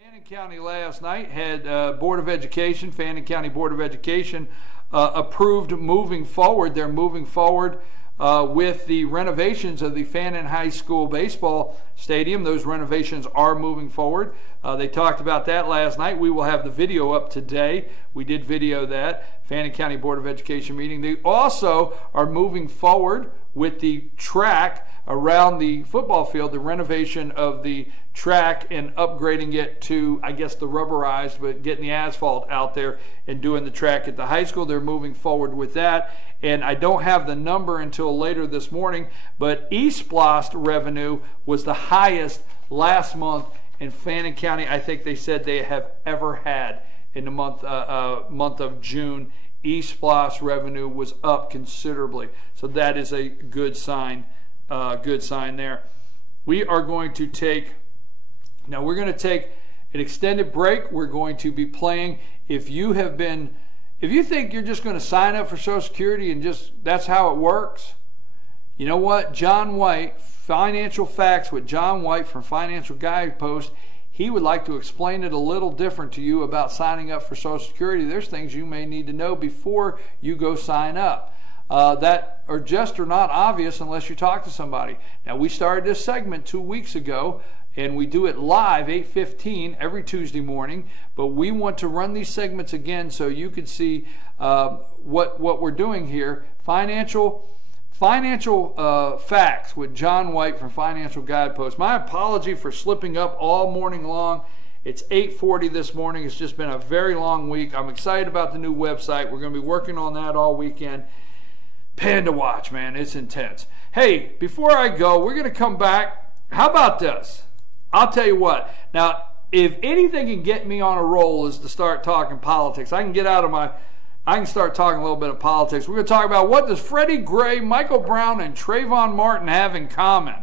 Fannin County last night had Board of Education, Fannin County Board of Education approved moving forward. They're moving forward with the renovations of the Fannin High School baseball stadium. Those renovations are moving forward. They talked about that last night. We will have the video up today. We did video that Fannin County Board of Education meeting. They also are moving forward with the track around the football field, the renovation of the track and upgrading it to, I guess, the rubberized, but getting the asphalt out there and doing the track at the high school. They're moving forward with that. And I don't have the number until later this morning, but East Blast revenue was the highest last month in Fannin County. I think they said they have ever had in the month of June. East Blast revenue was up considerably. So that is a good sign. Good sign there. We are going to take, now we're going to take an extended break. We're going to be playing, if you think you're just going to sign up for Social Security and just, that's how it works, you know what? John White, Financial Facts with John White from Financial Guidepost, he would like to explain it a little different to you about signing up for Social Security. There's things you may need to know before you go sign up. That are just or not obvious unless you talk to somebody. Now, we started this segment 2 weeks ago, and we do it live 8:15 every Tuesday morning, but we want to run these segments again so you can see what we're doing here. Financial Facts with John White from Financial Guidepost. My apology for slipping up all morning long. It's 8:40 this morning. It's just been a very long week. I'm excited about the new website. We're going to be working on that all weekend. Pan to watch, man. It's intense. Hey, before I go, we're going to come back. How about this? I'll tell you what. Now, if anything can get me on a roll is to start talking politics. I can start talking a little bit of politics. We're going to talk about what does Freddie Gray, Michael Brown, and Trayvon Martin have in common.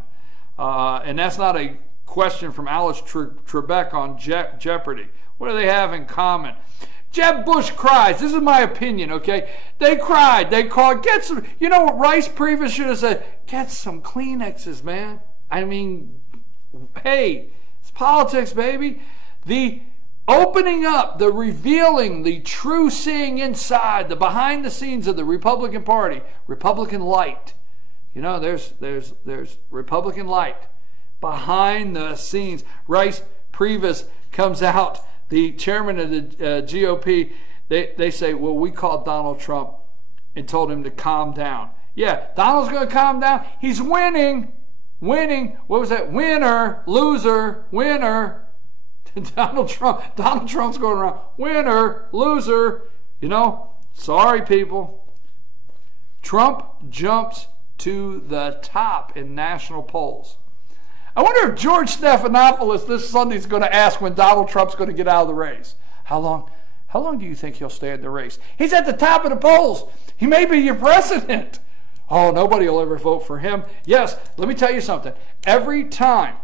And that's not a question from Alice Trebek on Jeopardy. What do they have in common? Jeb Bush cries. This is my opinion, okay? They cried. They called, get some, you know what Rice Previous should have said? Get some Kleenexes, man. I mean, hey, it's politics, baby. The opening up, the revealing, the true seeing inside, the behind the scenes of the Republican Party, Republican light. You know, there's Republican light behind the scenes. Rice Previous comes out. The chairman of the GOP, they say, well, we called Donald Trump and told him to calm down. Yeah, Donald's going to calm down. He's winning. Winning. What was that? Winner, loser, winner. Donald Trump's going around. Winner, loser. You know, sorry, people. Trump jumps to the top in national polls. I wonder if George Stephanopoulos this Sunday is going to ask when Donald Trump's going to get out of the race. How long do you think he'll stay in the race? He's at the top of the polls. He may be your president. Oh, nobody will ever vote for him. Yes, let me tell you something. Every time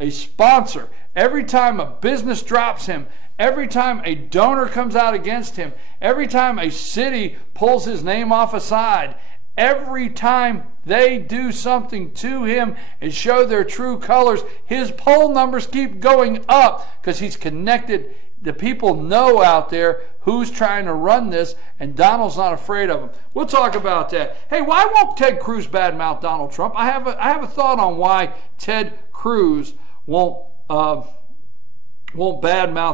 a sponsor, every time a business drops him, every time a donor comes out against him, every time a city pulls his name off a side, every time they do something to him and show their true colors, his poll numbers keep going up because he's connected. The people know out there who's trying to run this, and Donald's not afraid of him. We'll talk about that. Hey, why won't Ted Cruz badmouth Donald Trump? I have a thought on why Ted Cruz won't badmouth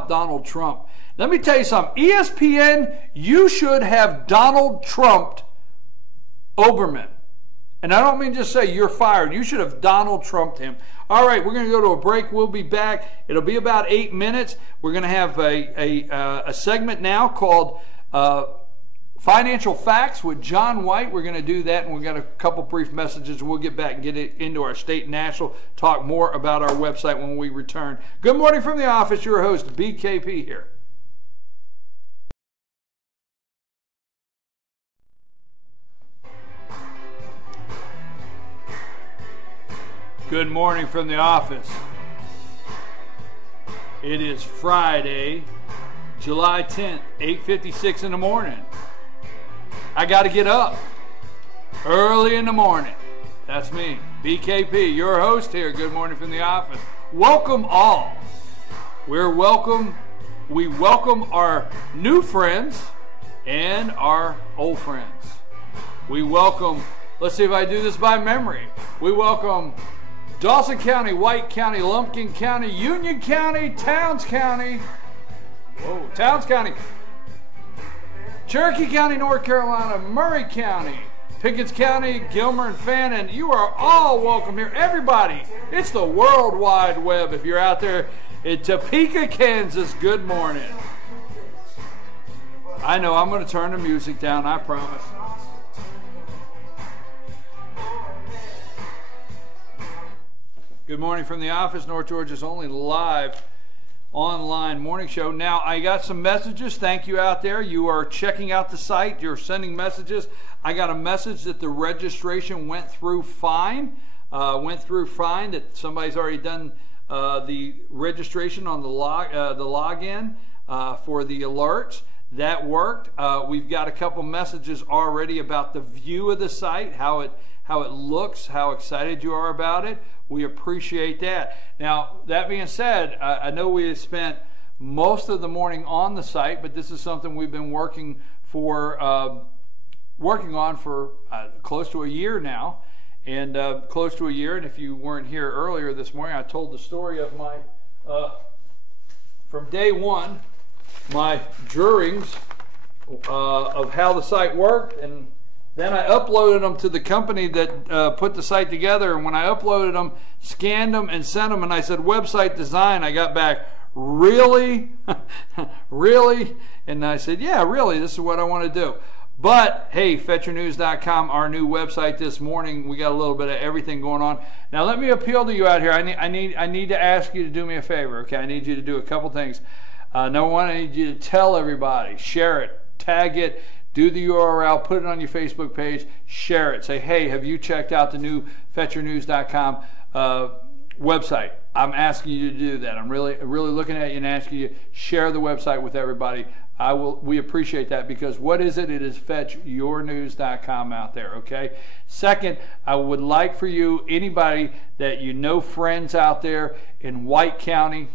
Donald Trump. Let me tell you something. ESPN, you should have Donald Trumped Oberman. And I don't mean just say you're fired. You should have Donald Trumped him. All right, we're going to go to a break. We'll be back. It'll be about 8 minutes. We're going to have a segment now called Financial Facts with John White. We're going to do that, and we've got a couple brief messages, and we'll get back and get it into our state and national, talk more about our website when we return. Good morning from the office. Your host, BKP here. Good morning from the office. It is Friday, July 10th, 8:56 in the morning. I got to get up early in the morning. That's me, BKP, your host here. Good morning from the office. Welcome all We welcome our new friends and our old friends. We welcome, let's see if I do this by memory. We welcome Dawson County, White County, Lumpkin County, Union County, Towns County, Cherokee County, North Carolina, Murray County, Pickens County, Gilmer and Fannin. You are all welcome here. Everybody, it's the World Wide Web. If you're out there in Topeka, Kansas, good morning. I know I'm going to turn the music down, I promise. Good morning from the office, North Georgia's only live online morning show. Now, I got some messages. Thank you out there. You are checking out the site. You're sending messages. I got a message that the registration went through fine. That somebody's already done the registration on the login for the alerts. That worked. We've got a couple messages already about the view of the site, how it looks, how excited you are about it. We appreciate that. Now, that being said, I know we have spent most of the morning on the site, but this is something we've been working on for close to a year now, and if you weren't here earlier this morning, I told the story of my from day one, my drawings of how the site worked, and then I uploaded them to the company that put the site together. And when I uploaded them, scanned them, and sent them, and I said, website design, I got back, really? Really? And I said, yeah, really, this is what I want to do. But, hey, FetcherNews.com, our new website this morning, we got a little bit of everything going on. Now, let me appeal to you out here. I need to ask you to do me a favor, okay? I need you to do a couple things. Number one, I need you to tell everybody, share it, tag it, do the URL, put it on your Facebook page, share it. Say, hey, have you checked out the new FetcherNews.com website? I'm asking you to do that. I'm really looking at you and asking you to share the website with everybody. We appreciate that, because what is it? It is FetchYourNews.com out there, okay? Second, I would like for you, anybody that you know, friends out there in White County,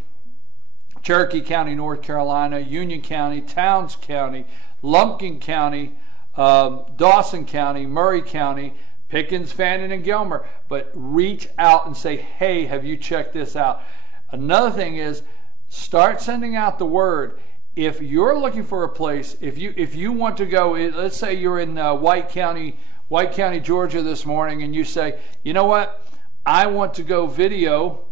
Cherokee County, North Carolina, Union County, Towns County, Lumpkin County, Dawson County, Murray County, Pickens, Fannin, and Gilmer. But reach out and say, hey, have you checked this out? Another thing is, start sending out the word. If you're looking for a place, if you want to go, let's say you're in White County, Georgia this morning, and you say, you know what, I want to go video.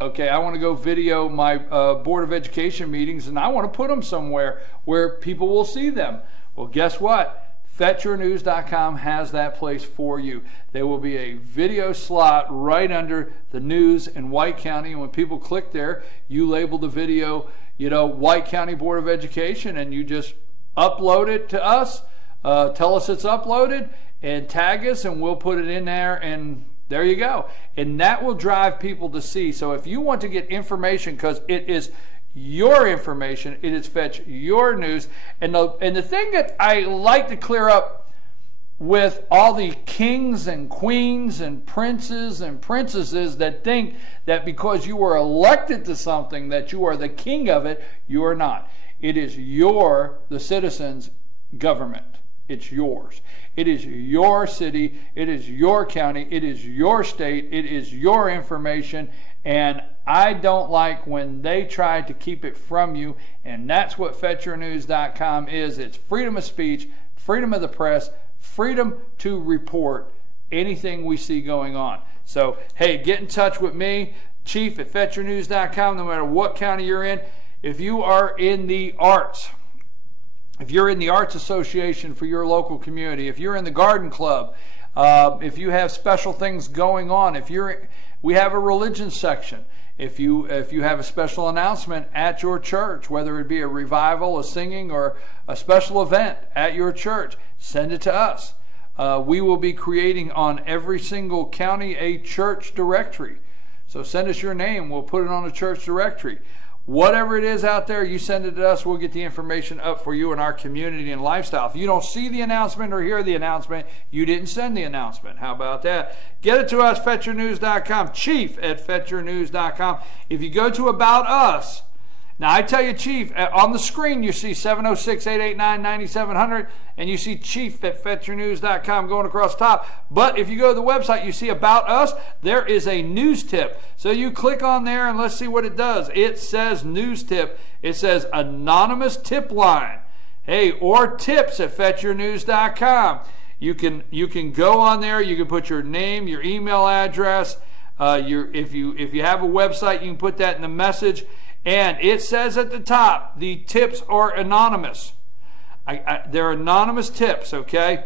Okay, I want to go video my Board of Education meetings, and I want to put them somewhere where people will see them. Well, guess what? FetchYourNews.com has that place for you. There will be a video slot right under the news in White County, and when people click there, you label the video, White County Board of Education, and you just upload it to us, tell us it's uploaded, and tag us, and we'll put it in there, and there you go. And that will drive people to see. So if you want to get information, because it is your information, it is Fetch Your News. And the thing that I like to clear up with all the kings and queens and princes and princesses that think that because you were elected to something that you are the king of it, you are not. It is the citizens' government. It's yours. It is your city. It is your county. It is your state. It is your information. And I don't like when they try to keep it from you. And that's what FetchYourNews.com is. It's freedom of speech, freedom of the press, freedom to report anything we see going on. So, hey, get in touch with me, Chief at FetchYourNews.com, no matter what county you're in. If you are in the arts, if you're in the Arts Association for your local community, if you're in the Garden Club, if you have special things going on, we have a religion section. If you have a special announcement at your church, whether it be a revival, a singing, or a special event at your church, send it to us. We will be creating on every single county a church directory. So send us your name. We'll put it on a church directory. Whatever it is out there, you send it to us. We'll get the information up for you in our community and lifestyle. If you don't see the announcement or hear the announcement, you didn't send the announcement. How about that? Get it to us, FetchYourNews.com, Chief at FetchYourNews.com. If you go to About Us, Now, I tell you, Chief, on the screen you see 706-889-9700, and you see Chief at FetYourNews.com going across the top. But if you go to the website, you see About Us. There is a news tip. So you click on there, and let's see what it does. It says news tip. It says anonymous tip line. Hey, or tips at FetYourNews.com. You can go on there. You can put your name, your email address. If you have a website, you can put that in the message. And it says at the top, the tips are anonymous. They're anonymous tips, okay?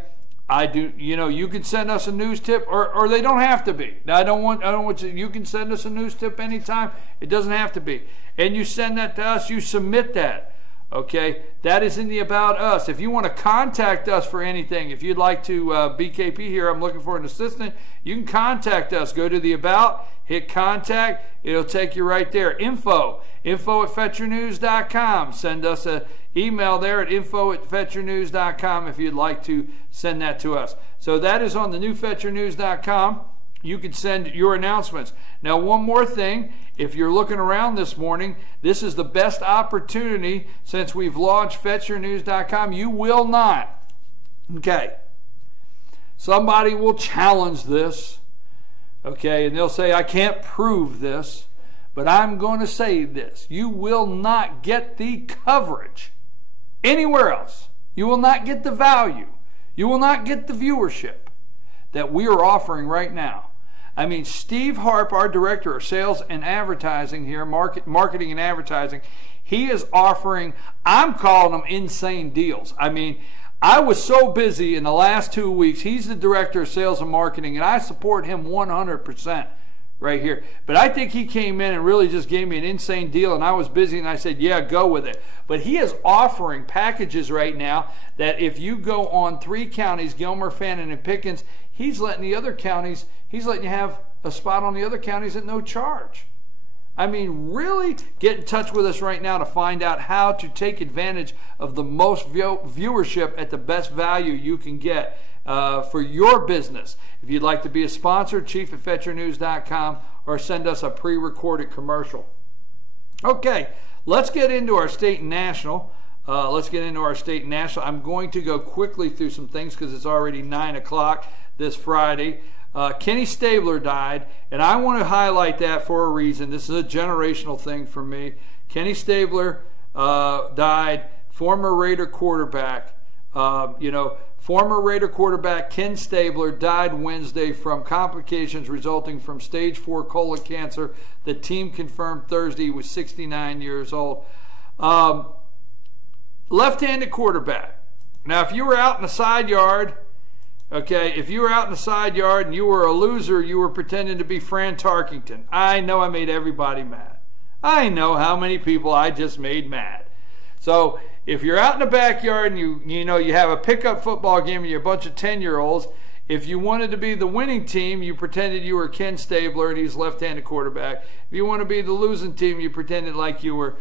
You can send us a news tip, or they don't have to be. Now, I don't want you can send us a news tip anytime. It doesn't have to be. And you send that to us, you submit that. Okay, that is in the About Us. If you want to contact us for anything, if you'd like to, BKP here, I'm looking for an assistant, you can contact us. Go to the About, hit Contact, it'll take you right there. Info at FetYourNews.com. Send us an email there at info@FetYourNews.com if you'd like to send that to us. So that is on the new FetYourNews.com. You can send your announcements. Now, one more thing. If you're looking around this morning, this is the best opportunity since we've launched FetYourNews.com. You will not. Okay. Somebody will challenge this. Okay, and they'll say, I can't prove this, but I'm going to say this. You will not get the coverage anywhere else. You will not get the value. You will not get the viewership that we are offering right now. I mean, Steve Harp, our director of sales and advertising here, marketing and advertising, he is offering, I'm calling them insane deals. I mean, I was so busy in the last 2 weeks. He's the director of sales and marketing, and I support him 100% right here. But I think he came in and really just gave me an insane deal, and I was busy, and I said, yeah, go with it. But he is offering packages right now that if you go on 3 counties, Gilmer, Fannin, and Pickens, he's letting the other counties, he's letting you have a spot on the other counties at no charge. I mean, really get in touch with us right now to find out how to take advantage of the most viewership at the best value you can get for your business. If you'd like to be a sponsor, chief@FetYourNews.com, or send us a pre-recorded commercial. Okay, let's get into our state and national. I'm going to go quickly through some things because it's already 9 o'clock this Friday. Kenny Stabler died, and I want to highlight that for a reason. This is a generational thing for me. Kenny Stabler died, former Raider quarterback. Former Raider quarterback Ken Stabler died Wednesday from complications resulting from stage 4 colon cancer. The team confirmed Thursday he was 69 years old. Left-handed quarterback. Now, if you were out in the side yard, okay, if you were out in the side yard and you were a loser, you were pretending to be Fran Tarkington. I know I made everybody mad. I know how many people I just made mad. So if you're out in the backyard and you have a pickup football game and you're a bunch of 10-year-olds, if you wanted to be the winning team, you pretended you were Ken Stabler and he's left-handed quarterback. If you want to be the losing team, you pretended like you were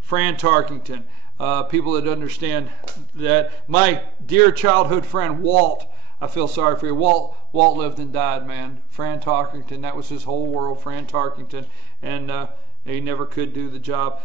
Fran Tarkington. People that understand that. My dear childhood friend Walt, I feel sorry for you. Walt lived and died, man. Fran Tarkington, that was his whole world, Fran Tarkington, and he never could do the job.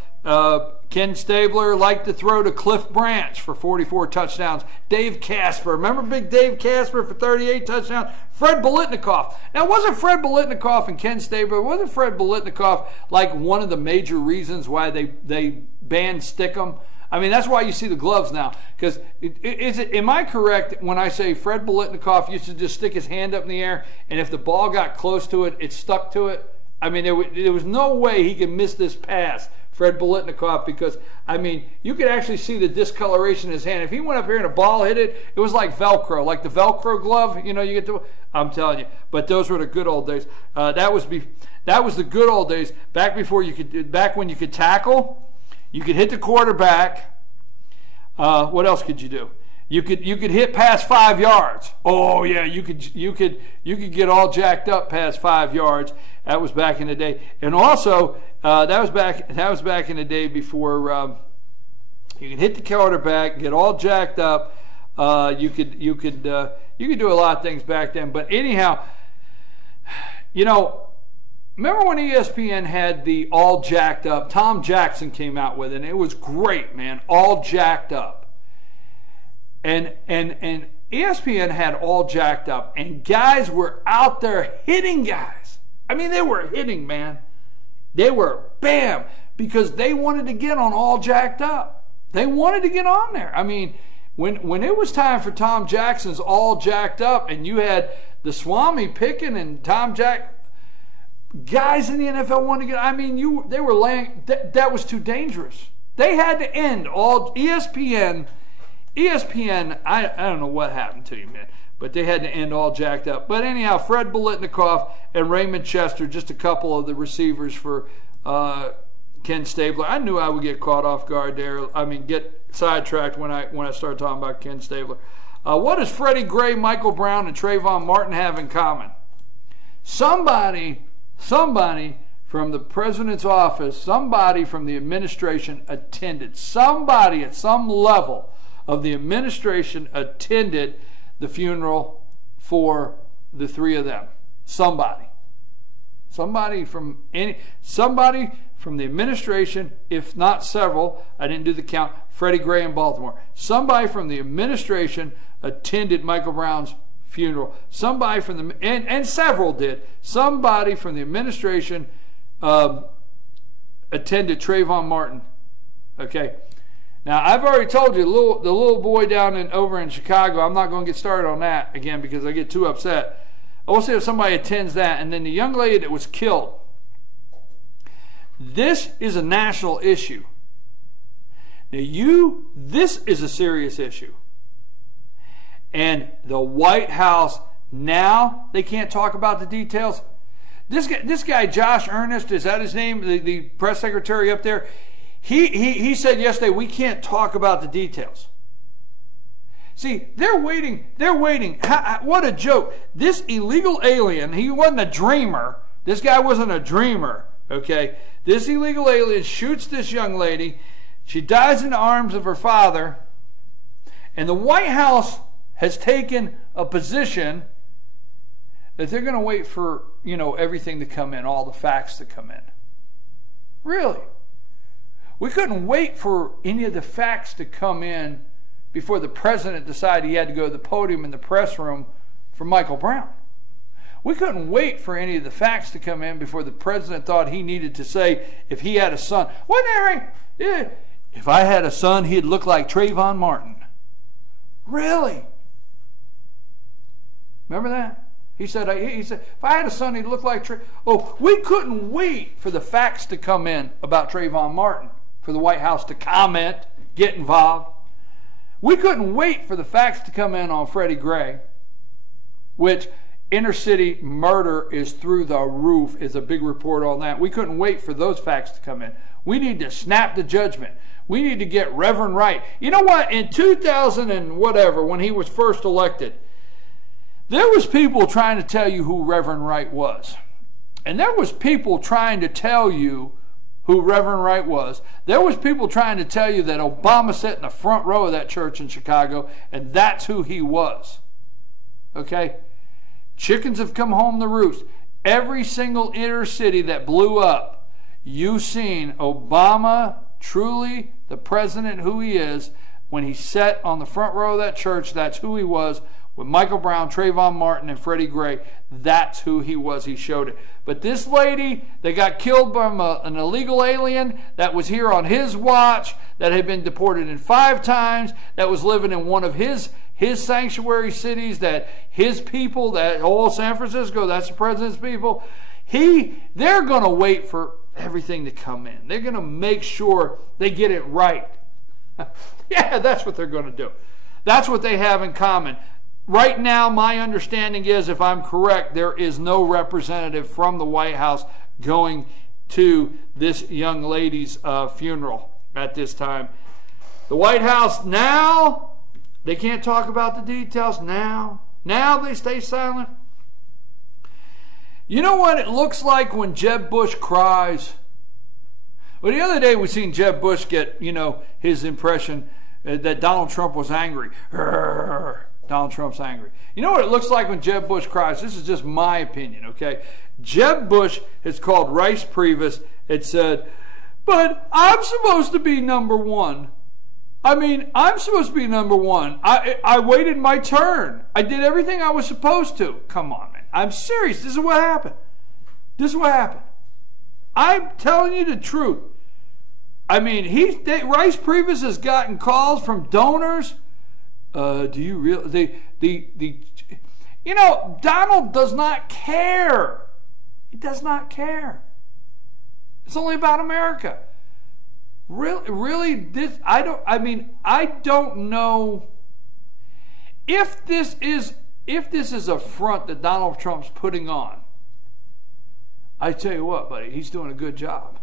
Ken Stabler liked to throw to Cliff Branch for 44 touchdowns. Dave Casper, remember big Dave Casper for 38 touchdowns? Fred Biletnikoff. Now, wasn't Fred Biletnikoff and Ken Stabler, wasn't Fred Biletnikoff like one of the major reasons why they banned Stickum? I mean, that's why you see the gloves now. Because am I correct when I say Fred Biletnikoff used to just stick his hand up in the air, and if the ball got close to it, it stuck to it? I mean, there was no way he could miss this pass, Fred Biletnikoff, because, I mean, you could actually see the discoloration in his hand. If he went up here and a ball hit it, it was like Velcro, like the Velcro glove, you get to, I'm telling you. But those were the good old days. That was the good old days, back when you could tackle, you could hit the quarterback. What else could you do? You could hit past 5 yards. Oh yeah, you could get all jacked up past 5 yards. That was back in the day. And also that was back in the day before you could hit the quarterback, get all jacked up. You could do a lot of things back then. But anyhow, remember when ESPN had the All Jacked Up? Tom Jackson came out with it, and it was great, man. All Jacked Up. And ESPN had All Jacked Up, and guys were out there hitting guys. I mean, they were hitting, man. They were bam, because they wanted to get on All Jacked Up. They wanted to get on there. I mean, when it was time for Tom Jackson's All Jacked Up, and you had the Swami picking and Tom Jack, guys in the NFL wanted to get. I mean, they were laying. That was too dangerous. They had to end all ESPN. I don't know what happened to you, man, but they had to end All Jacked Up. But anyhow, Fred Biletnikoff and Raymond Chester, just a couple of the receivers for Ken Stabler. I knew I would get caught off guard there. I mean, get sidetracked when I started talking about Ken Stabler. What does Freddie Gray, Michael Brown, and Trayvon Martin have in common? Somebody from the president's office, somebody from the administration attended. Somebody at some level of the administration attended the funeral for the three of them. Somebody from the administration, if not several, I didn't do the count, Freddie Gray in Baltimore. Somebody from the administration attended Michael Brown's funeral. Somebody from the, and several did. Somebody from the administration attended Trayvon Martin. Okay. Now, I've already told you, the little boy over in Chicago, I'm not going to get started on that again because I get too upset. I will say if somebody attends that. And then the young lady that was killed. This is a national issue. Now, this is a serious issue. And the White House, now they can't talk about the details. This guy, Josh Earnest, is that his name? The press secretary up there? He said yesterday, we can't talk about the details. See, they're waiting. What a joke. This illegal alien, he wasn't a dreamer. This guy wasn't a dreamer, okay? This illegal alien shoots this young lady. She dies in the arms of her father. And the White House has taken a position that they're going to wait for, everything to come in, all the facts to come in. Really? We couldn't wait for any of the facts to come in before the president decided he had to go to the podium in the press room for Michael Brown. We couldn't wait for any of the facts to come in before the president thought he needed to say if he had a son. If I had a son, he'd look like Trayvon Martin. Really? Remember that? He said, if I had a son, he'd look like Trayvon. Oh, we couldn't wait for the facts to come in about Trayvon Martin, for the White House to comment, get involved. We couldn't wait for the facts to come in on Freddie Gray, which inner city murder is through the roof, is a big report on that. We couldn't wait for those facts to come in. We need to snap the judgment. We need to get Reverend Wright. You know what? In 2000 and whatever, when he was first elected, there was people trying to tell you who Reverend Wright was. And there was people trying to tell you who Reverend Wright was. There was people trying to tell you that Obama sat in the front row of that church in Chicago, and that's who he was. Okay? Chickens have come home to roost. Every single inner city that blew up, you've seen Obama, truly the president who he is, when he sat on the front row of that church, that's who he was. With Michael Brown, Trayvon Martin, and Freddie Gray, that's who he was. He showed it. But this lady that got killed by an illegal alien that was here on his watch, that had been deported in 5 times, that was living in one of his sanctuary cities, that his people, that whole San Francisco, that's the president's people, they're going to wait for everything to come in. They're going to make sure they get it right. Yeah, that's what they're going to do. That's what they have in common. Right now, my understanding is, if I'm correct, there is no representative from the White House going to this young lady's funeral at this time. The White House now, they can't talk about the details now. Now they stay silent. You know what it looks like when Jeb Bush cries? Well, the other day we seen Jeb Bush get, his impression that Donald Trump was angry. Donald Donald Trump's angry. You know what it looks like when Jeb Bush cries? This is just my opinion, okay? Jeb Bush has called Rice Priebus and said, but I'm supposed to be number one. I mean, I'm supposed to be number one. I waited my turn. I did everything I was supposed to. Come on, man. I'm serious. This is what happened. This is what happened. I'm telling you the truth. I mean, Rice Priebus has gotten calls from donors. Do you really? You know, Donald does not care. He does not care. It's only about America. Really, I don't know if this is a front that Donald Trump's putting on. I tell you what, buddy, he's doing a good job.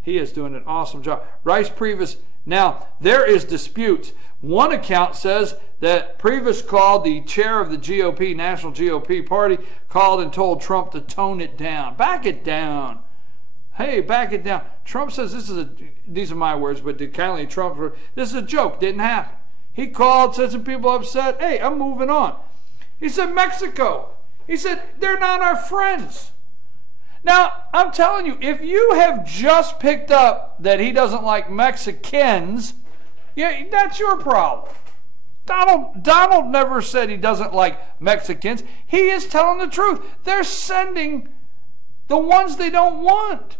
He is doing an awesome job. Rice Priebus. Now, there is disputes. One account says that Priebus called the chair of the GOP, National GOP Party, called and told Trump to tone it down. Back it down. Hey, back it down. Trump says these are my words, but kindly Trump's words, this is a joke. Didn't happen. He called, said some people upset. Hey, I'm moving on. He said Mexico. He said they're not our friends. Now, I'm telling you, if you have just picked up that he doesn't like Mexicans, yeah, that's your problem. Donald never said he doesn't like Mexicans. He is telling the truth. They're sending the ones they don't want.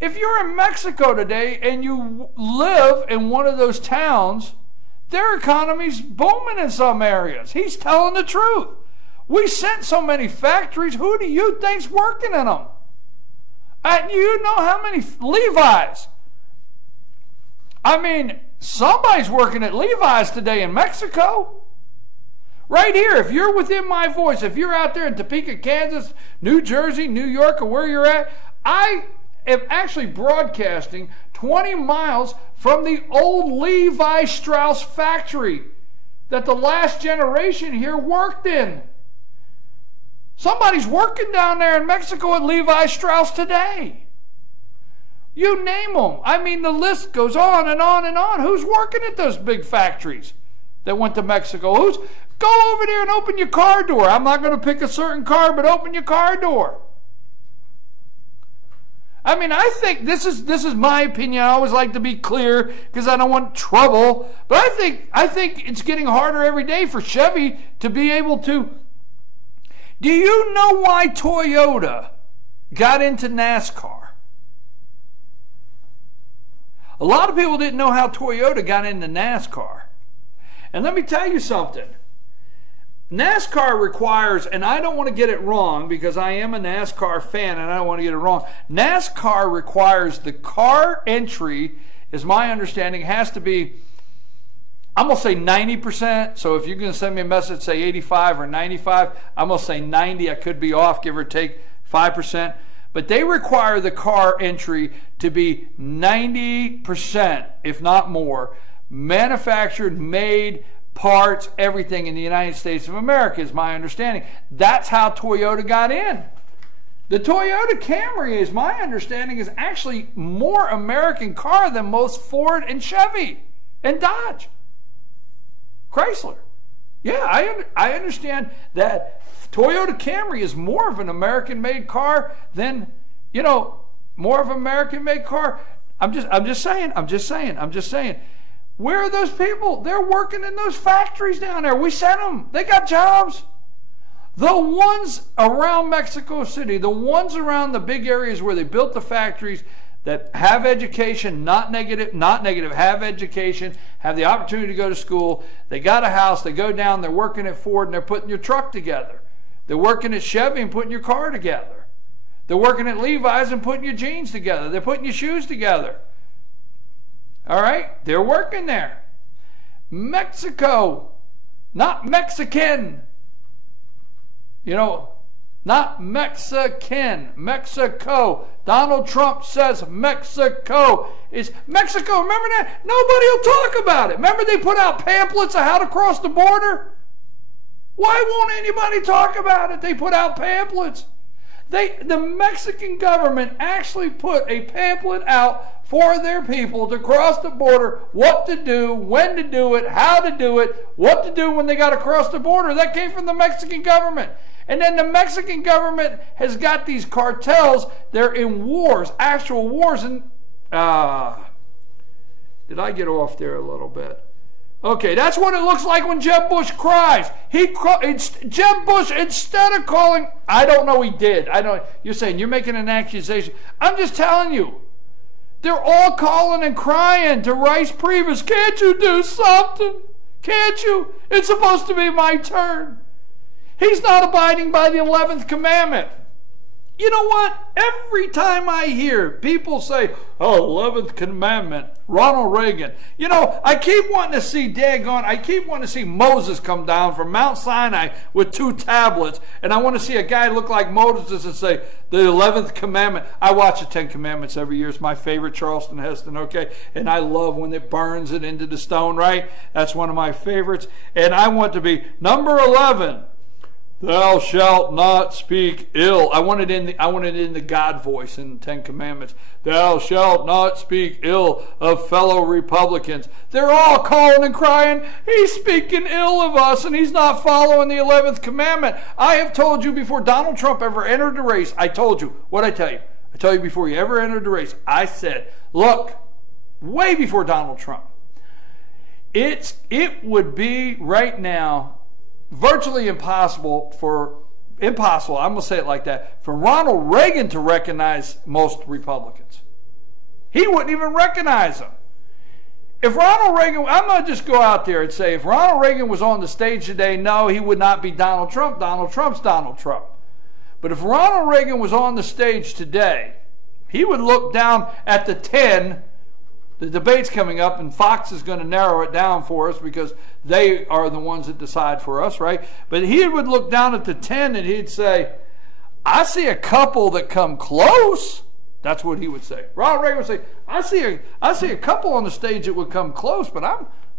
If you're in Mexico today and you live in one of those towns, their economy's booming in some areas. He's telling the truth. We sent so many factories. Who do you think's working in them? And you know how many Levi's? I mean, somebody's working at Levi's today in Mexico. Right here, if you're within my voice, if you're out there in Topeka, Kansas, New Jersey, New York, or where you're at, I am actually broadcasting 20 miles from the old Levi Strauss factory that the last generation here worked in. Somebody's working down there in Mexico at Levi Strauss today. You name them. I mean, the list goes on and on and on. Who's working at those big factories that went to Mexico? Go over there and open your car door. I'm not going to pick a certain car, but open your car door. I mean, I think this is my opinion. I always like to be clear because I don't want trouble. But I think it's getting harder every day for Chevy to be able to. Do you know why Toyota got into NASCAR? A lot of people didn't know how Toyota got into NASCAR. And let me tell you something. NASCAR requires, and I don't want to get it wrong because I am a NASCAR fan and I don't want to get it wrong. NASCAR requires the car entry, is my understanding, has to be, I'm going to say 90%. So if you're going to send me a message, say 85 or 95, I'm going to say 90. I could be off, give or take 5%. But they require the car entry to be 90%, if not more, manufactured, made, parts, everything in the United States of America is my understanding. That's how Toyota got in. The Toyota Camry, is my understanding, is actually more American car than most Ford and Chevy and Dodge. Chrysler. Yeah, I understand that Toyota Camry is more of an American-made car than, you know, more of an American-made car. I'm just saying. Where are those people? They're working in those factories down there. We sent them. They got jobs. The ones around Mexico City, the ones around the big areas where they built the factories that have education, not negative, have education, have the opportunity to go to school. They got a house. They go down. They're working at Ford and they're putting your truck together. They're working at Chevy and putting your car together. They're working at Levi's and putting your jeans together. They're putting your shoes together. All right? They're working there. Mexico, not Mexican. You know, not Mexican. Mexico. Donald Trump says Mexico. Is Mexico. Remember that? Nobody will talk about it. Remember they put out pamphlets of how to cross the border? Why won't anybody talk about it? They put out pamphlets. The Mexican government actually put a pamphlet out for their people to cross the border, what to do, when to do it, how to do it, what to do when they got to cross the border. That came from the Mexican government. And then the Mexican government has got these cartels. They're in wars, actual wars. And did I get off there a little bit? Okay, that's what it looks like when Jeb Bush cries. Jeb Bush, instead of calling, I don't know he did. You're saying you're making an accusation. I'm just telling you. They're all calling and crying to Rice Priebus, can't you do something? Can't you? It's supposed to be my turn. He's not abiding by the 11th commandment. You know what? Every time I hear people say, oh, 11th commandment, Ronald Reagan. You know, I keep wanting to see Moses come down from Mount Sinai with 2 tablets, and I want to see a guy look like Moses and say, the 11th commandment. I watch the 10 Commandments every year. It's my favorite, Charleston Heston, okay? And I love when it burns it into the stone, right? That's one of my favorites. And I want to be number 11. Thou shalt not speak ill. I want it in the God voice in the 10 Commandments. Thou shalt not speak ill of fellow Republicans. They're all calling and crying, he's speaking ill of us and he's not following the 11th commandment. I have told you before Donald Trump ever entered the race, I told you, what'd I tell you? I told you before he ever entered the race, I said, look, way before Donald Trump, it would be right now virtually impossible, I'm going to say it like that, for Ronald Reagan to recognize most Republicans. He wouldn't even recognize them. If Ronald Reagan, I'm going to just go out there and say, if Ronald Reagan was on the stage today, no, he would not be Donald Trump. Donald Trump's Donald Trump. But if Ronald Reagan was on the stage today, he would look down at the 10. The debate's coming up, and Fox is going to narrow it down for us because they are the ones that decide for us, right? But he would look down at the 10 and he'd say, I see a couple that come close. That's what he would say. Ronald Reagan would say, I see a couple on the stage that would come close, but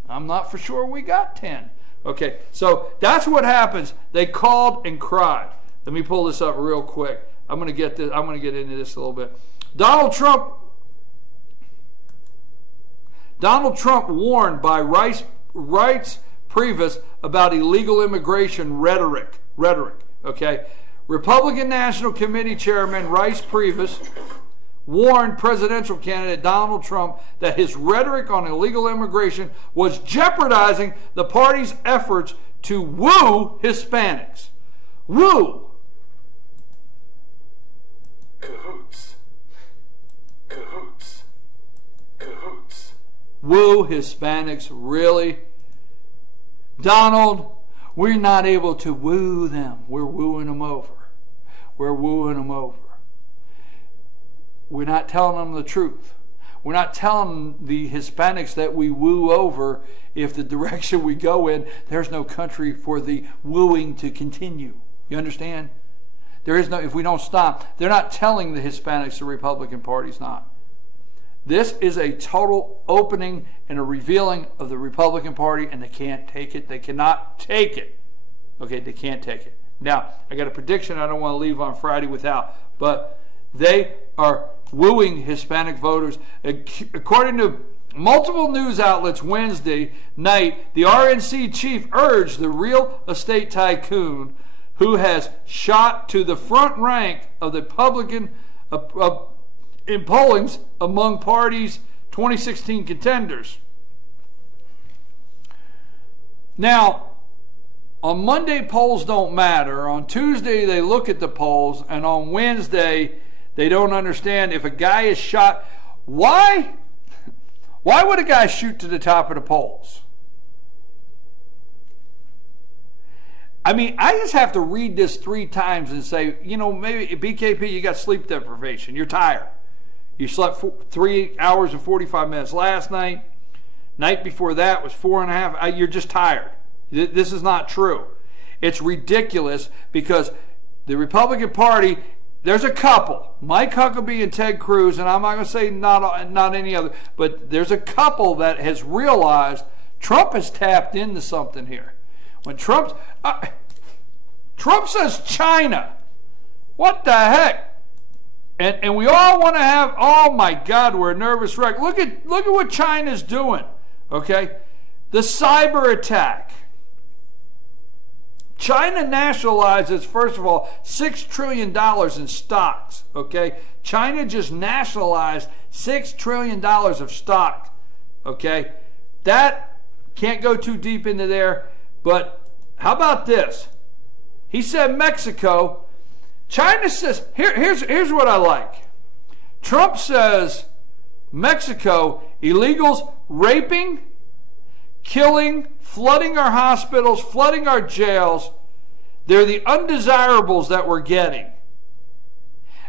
I'm not for sure we got 10. Okay, so that's what happens. They called and cried. Let me pull this up real quick. I'm going to get into this a little bit. Donald Trump warned by Rice Priebus about illegal immigration rhetoric. Okay, Republican National Committee Chairman Rice Priebus warned presidential candidate Donald Trump that his rhetoric on illegal immigration was jeopardizing the party's efforts to woo Hispanics. Woo. Cahoots. Cahoots. Cahoots. Woo Hispanics, really? Donald, we're not able to woo them. We're wooing them over. We're wooing them over. We're not telling them the truth. We're not telling the Hispanics that we woo over if the direction we go in, there's no country for the wooing to continue. You understand? There is no, if we don't stop, they're not telling the Hispanics the Republican Party's not. This is a total opening and a revealing of the Republican Party, and they can't take it. They cannot take it. Okay, they can't take it. Now, I got a prediction I don't want to leave on Friday without, but they are wooing Hispanic voters. According to multiple news outlets Wednesday night, the RNC chief urged the real estate tycoon, who has shot to the front rank of the Republican in pollings among parties' 2016 contenders. Now, on Monday, polls don't matter. On Tuesday, they look at the polls, and on Wednesday, they don't understand if a guy is shot. Why would a guy shoot to the top of the polls? I mean, I just have to read this 3 times and say, you know, maybe BKP, you got sleep deprivation. You're tired. You slept 3 hours and 45 minutes last night. Night before that was 4.5. You're just tired. This is not true. It's ridiculous because the Republican Party, there's a couple, Mike Huckabee and Ted Cruz, and I'm not going to say not any other, but there's a couple that has realized Trump has tapped into something here. When Trump says China, What the heck? And we all want to have, oh my God, we're a nervous wreck. Look at what China's doing, okay? The cyber attack. China nationalizes, first of all, $6 trillion in stocks, okay? China just nationalized $6 trillion of stock, okay? That can't go too deep into there, but how about this? He said Mexico. China says, here's what I like. Trump says Mexico, illegals raping, killing, flooding our hospitals, flooding our jails. They're the undesirables that we're getting.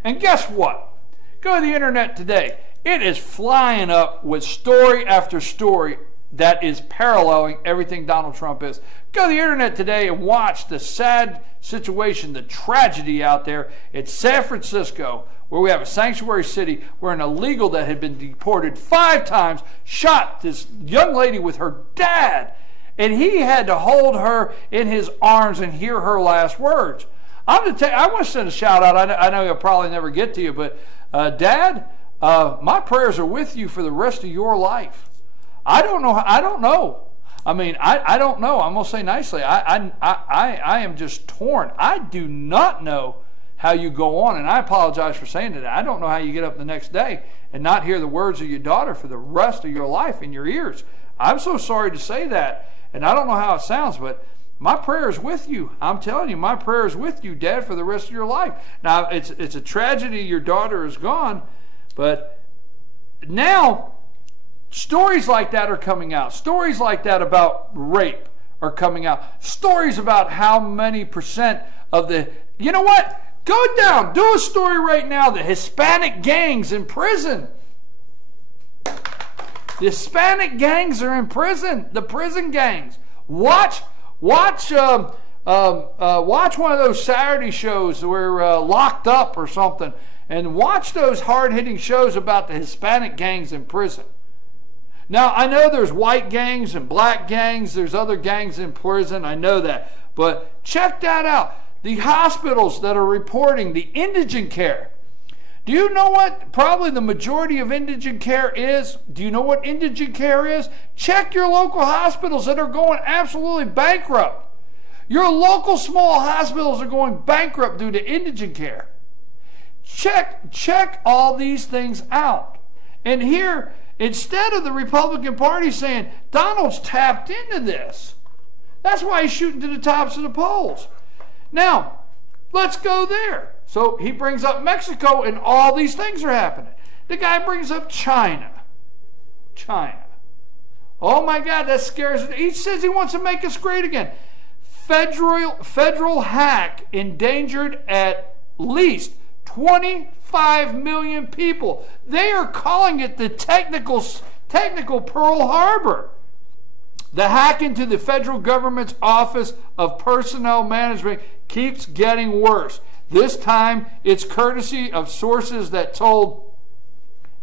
And guess what? Go to the internet today. It is flying up with story after story that is paralleling everything Donald Trump is. Go to the internet today and watch the sad situation, the tragedy out there in San Francisco, where we have a sanctuary city where an illegal that had been deported 5 times shot this young lady with her dad, and he had to hold her in his arms and hear her last words. I want to send a shout out. I know you'll probably never get to you, but Dad, my prayers are with you for the rest of your life. I don't know. I mean, I don't know. I'm going to say nicely. I am just torn. I do not know how you go on, and I apologize for saying that. I don't know how you get up the next day and not hear the words of your daughter for the rest of your life in your ears. I'm so sorry to say that, and I don't know how it sounds, but my prayer is with you. I'm telling you, my prayer is with you, Dad, for the rest of your life. Now, it's a tragedy your daughter is gone, but now stories like that are coming out. Stories like that about rape are coming out. Stories about how many percent of the, you know what? Go down, do a story right now, the Hispanic gangs in prison. The Hispanic gangs are in prison, the prison gangs. Watch one of those Saturday shows where Locked Up or something, and watch those hard-hitting shows about the Hispanic gangs in prison. Now, I know there's white gangs and black gangs. There's other gangs in prison. I know that. But check that out. The hospitals that are reporting the indigent care. Do you know what probably the majority of indigent care is? Do you know what indigent care is? Check your local hospitals that are going absolutely bankrupt. Your local small hospitals are going bankrupt due to indigent care. Check all these things out. And here, instead of the Republican Party saying, Donald's tapped into this. That's why he's shooting to the tops of the polls. Now, let's go there. So he brings up Mexico and all these things are happening. The guy brings up China. China. Oh my God, that scares us. He says he wants to make us great again. Federal hack endangered at least 25 million people. They are calling it the technical Pearl Harbor. The hack into the federal government's Office of Personnel Management keeps getting worse. This time, it's courtesy of sources that told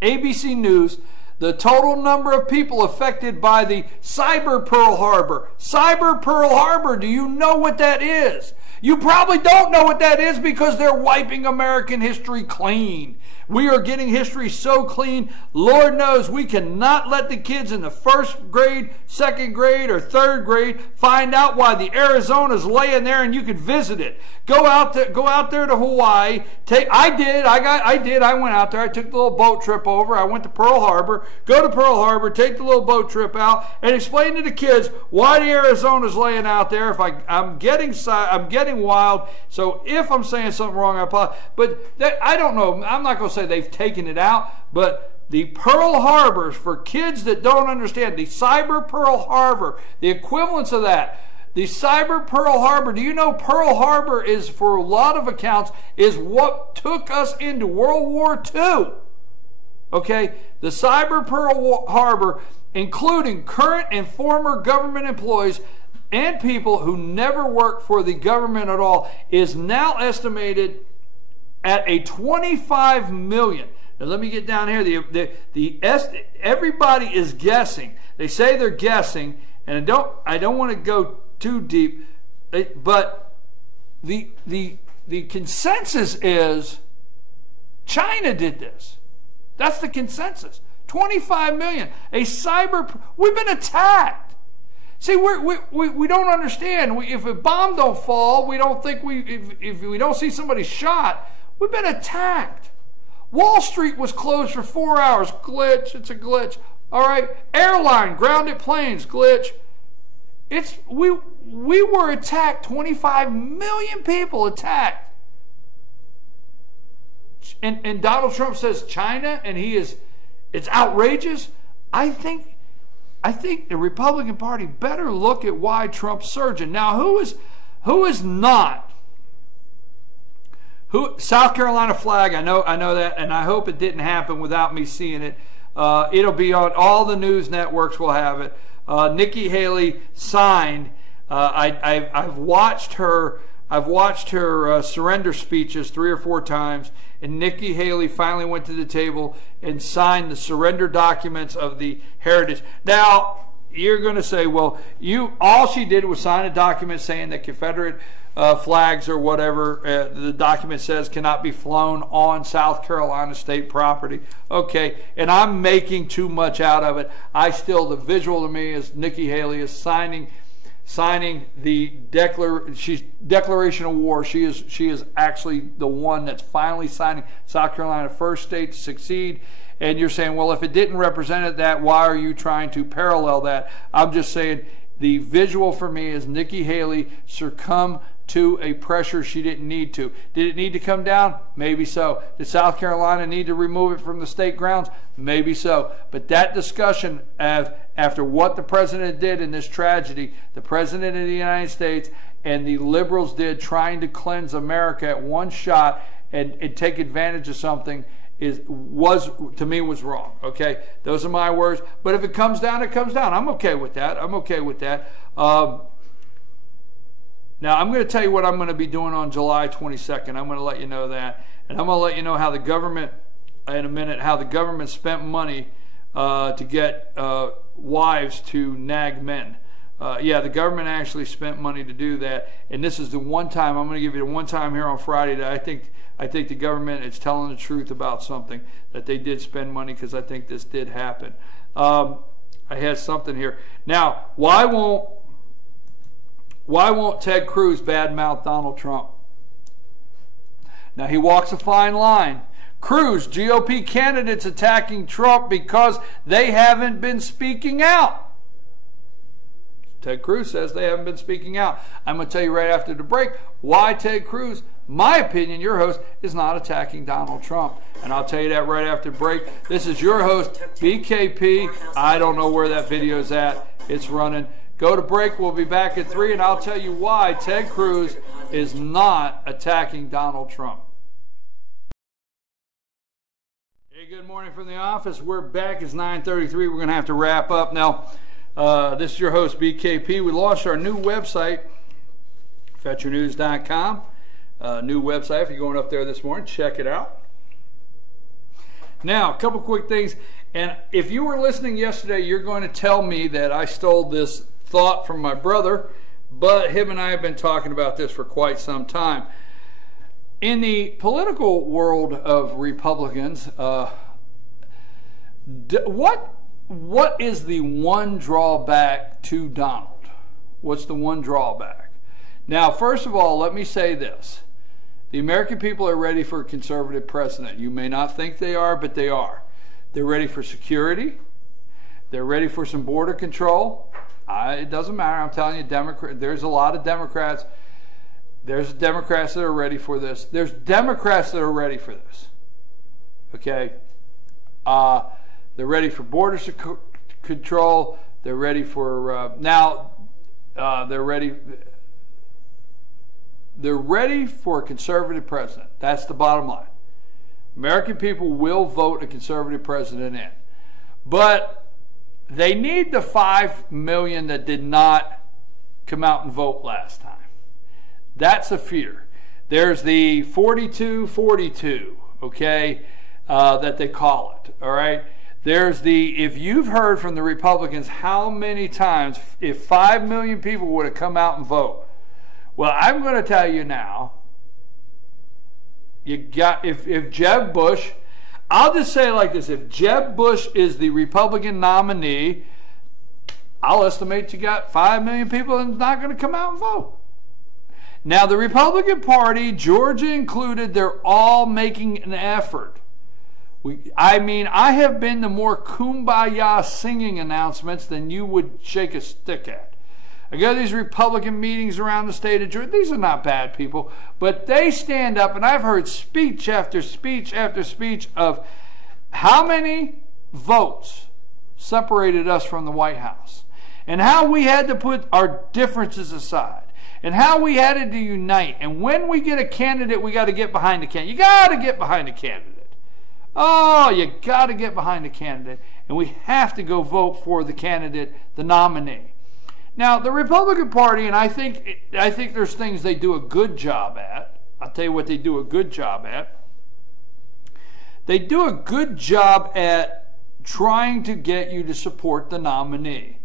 ABC News the total number of people affected by the Cyber Pearl Harbor. Cyber Pearl Harbor, do you know what that is? You probably don't know what that is because they're wiping American history clean. We are getting history so clean, Lord knows we cannot let the kids in the first grade, second grade, or third grade find out why the Arizona's laying there and you can visit it. Go out there to Hawaii. I went out there. I took the little boat trip over. I went to Pearl Harbor. Go to Pearl Harbor, take the little boat trip out, and explain to the kids why the Arizona's laying out there. If I'm getting wild, so if I'm saying something wrong, I apologize. But I don't know. I'm not going to say they've taken it out, but the Pearl Harbors, for kids that don't understand, the Cyber Pearl Harbor, the equivalence of that, the Cyber Pearl Harbor, do you know Pearl Harbor is, for a lot of accounts, is what took us into World War II? Okay, the Cyber Pearl Harbor, including current and former government employees and people who never worked for the government at all, is now estimated at a 25 million. Now let me get down here. Everybody is guessing. They say they're guessing, and I don't want to go too deep, but the the consensus is China did this. That's the consensus. 25 million. We've been attacked. See, we don't understand. If a bomb don't fall, we don't think if we don't see somebody shot, we've been attacked. Wall Street was closed for 4 hours. Glitch. It's a glitch. All right. Airline, grounded planes, glitch. We were attacked. 25 million people attacked. And Donald Trump says China, and it's outrageous. I think the Republican Party better look at why Trump's surging. Now, who is not? South Carolina flag, I know that, and I hope it didn't happen without me seeing it. It'll be on all the news networks. Will have it. Nikki Haley signed. I've watched her surrender speeches 3 or 4 times, and Nikki Haley finally went to the table and signed the surrender documents of the heritage. Now you're going to say, well, all she did was sign a document saying that Confederate flags or whatever the document says cannot be flown on South Carolina state property. Okay, and I'm making too much out of it. The visual to me is Nikki Haley is signing the declaration of war. She is actually the one that's finally signing. South Carolina, first state to succeed. And you're saying, well, if it didn't represent that, why are you trying to parallel that? I'm just saying the visual for me is Nikki Haley succumb to a pressure she didn't need to. Did it need to come down? Maybe so. Did South Carolina need to remove it from the state grounds? Maybe so. But that discussion after what the president did in this tragedy, the president of the United States and the liberals did, trying to cleanse America at one shot and take advantage of something, was wrong. Okay, those are my words. But if it comes down, it comes down. I'm okay with that. Now, I'm going to tell you what I'm going to be doing on July 22nd. I'm going to let you know that. And I'm going to let you know how the government, in a minute, how the government spent money to get wives to nag men. Yeah, the government actually spent money to do that. And this is the one time, I'm going to give you the one time here on Friday that I think the government is telling the truth about something, that they did spend money, because I think this did happen. I had something here. Now, why won't Ted Cruz badmouth Donald Trump? Now, he walks a fine line. Cruz, GOP candidates attacking Trump because they haven't been speaking out. Ted Cruz says they haven't been speaking out. I'm going to tell you right after the break why Ted Cruz, my opinion, your host, is not attacking Donald Trump. And I'll tell you that right after the break. This is your host, BKP. I don't know where that video is at. It's running. Go to break. We'll be back at 3, and I'll tell you why Ted Cruz is not attacking Donald Trump. Hey, good morning from the office. We're back. It's 9:33. We're going to have to wrap up now. This is your host, BKP. We launched our new website, FetcherNews.com. New website. If you're going up there this morning, check it out. Now, a couple quick things. And if you were listening yesterday, you're going to tell me that I stole this thought from my brother, but him and I have been talking about this for quite some time. In the political world of Republicans, what is the one drawback to Donald? What's the one drawback? Now, first of all, let me say this. The American people are ready for a conservative president. You may not think they are, but they are. They're ready for security. They're ready for some border control. It doesn't matter. I'm telling you, there's a lot of Democrats. There's Democrats that are ready for this. There's Democrats that are ready for this. Okay? They're ready for border control. They're ready for they're ready for a conservative president. That's the bottom line. American people will vote a conservative president in. But they need the 5 million that did not come out and vote last time. That's a fear. There's the 42-42, okay, that they call it, all right? There's if you've heard from the Republicans how many times, if 5 million people would have come out and vote, well, I'm going to tell you now, if Jeb Bush, I'll just say it like this, if Jeb Bush is the Republican nominee, I'll estimate you got 5 million people that's not going to come out and vote. Now, the Republican Party, Georgia included, they're all making an effort. I have been to more kumbaya singing announcements than you would shake a stick at. I go to these Republican meetings around the state of Georgia. These are not bad people, but they stand up, and I've heard speech after speech after speech of how many votes separated us from the White House, and how we had to put our differences aside, and how we had to unite. And when we get a candidate, we got to get behind the candidate. You got to get behind the candidate. Oh, you got to get behind the candidate, and we have to go vote for the candidate, the nominee. Now, the Republican Party, and I think there's things they do a good job at. I'll tell you what they do a good job at. They do a good job at trying to get you to support the nominee.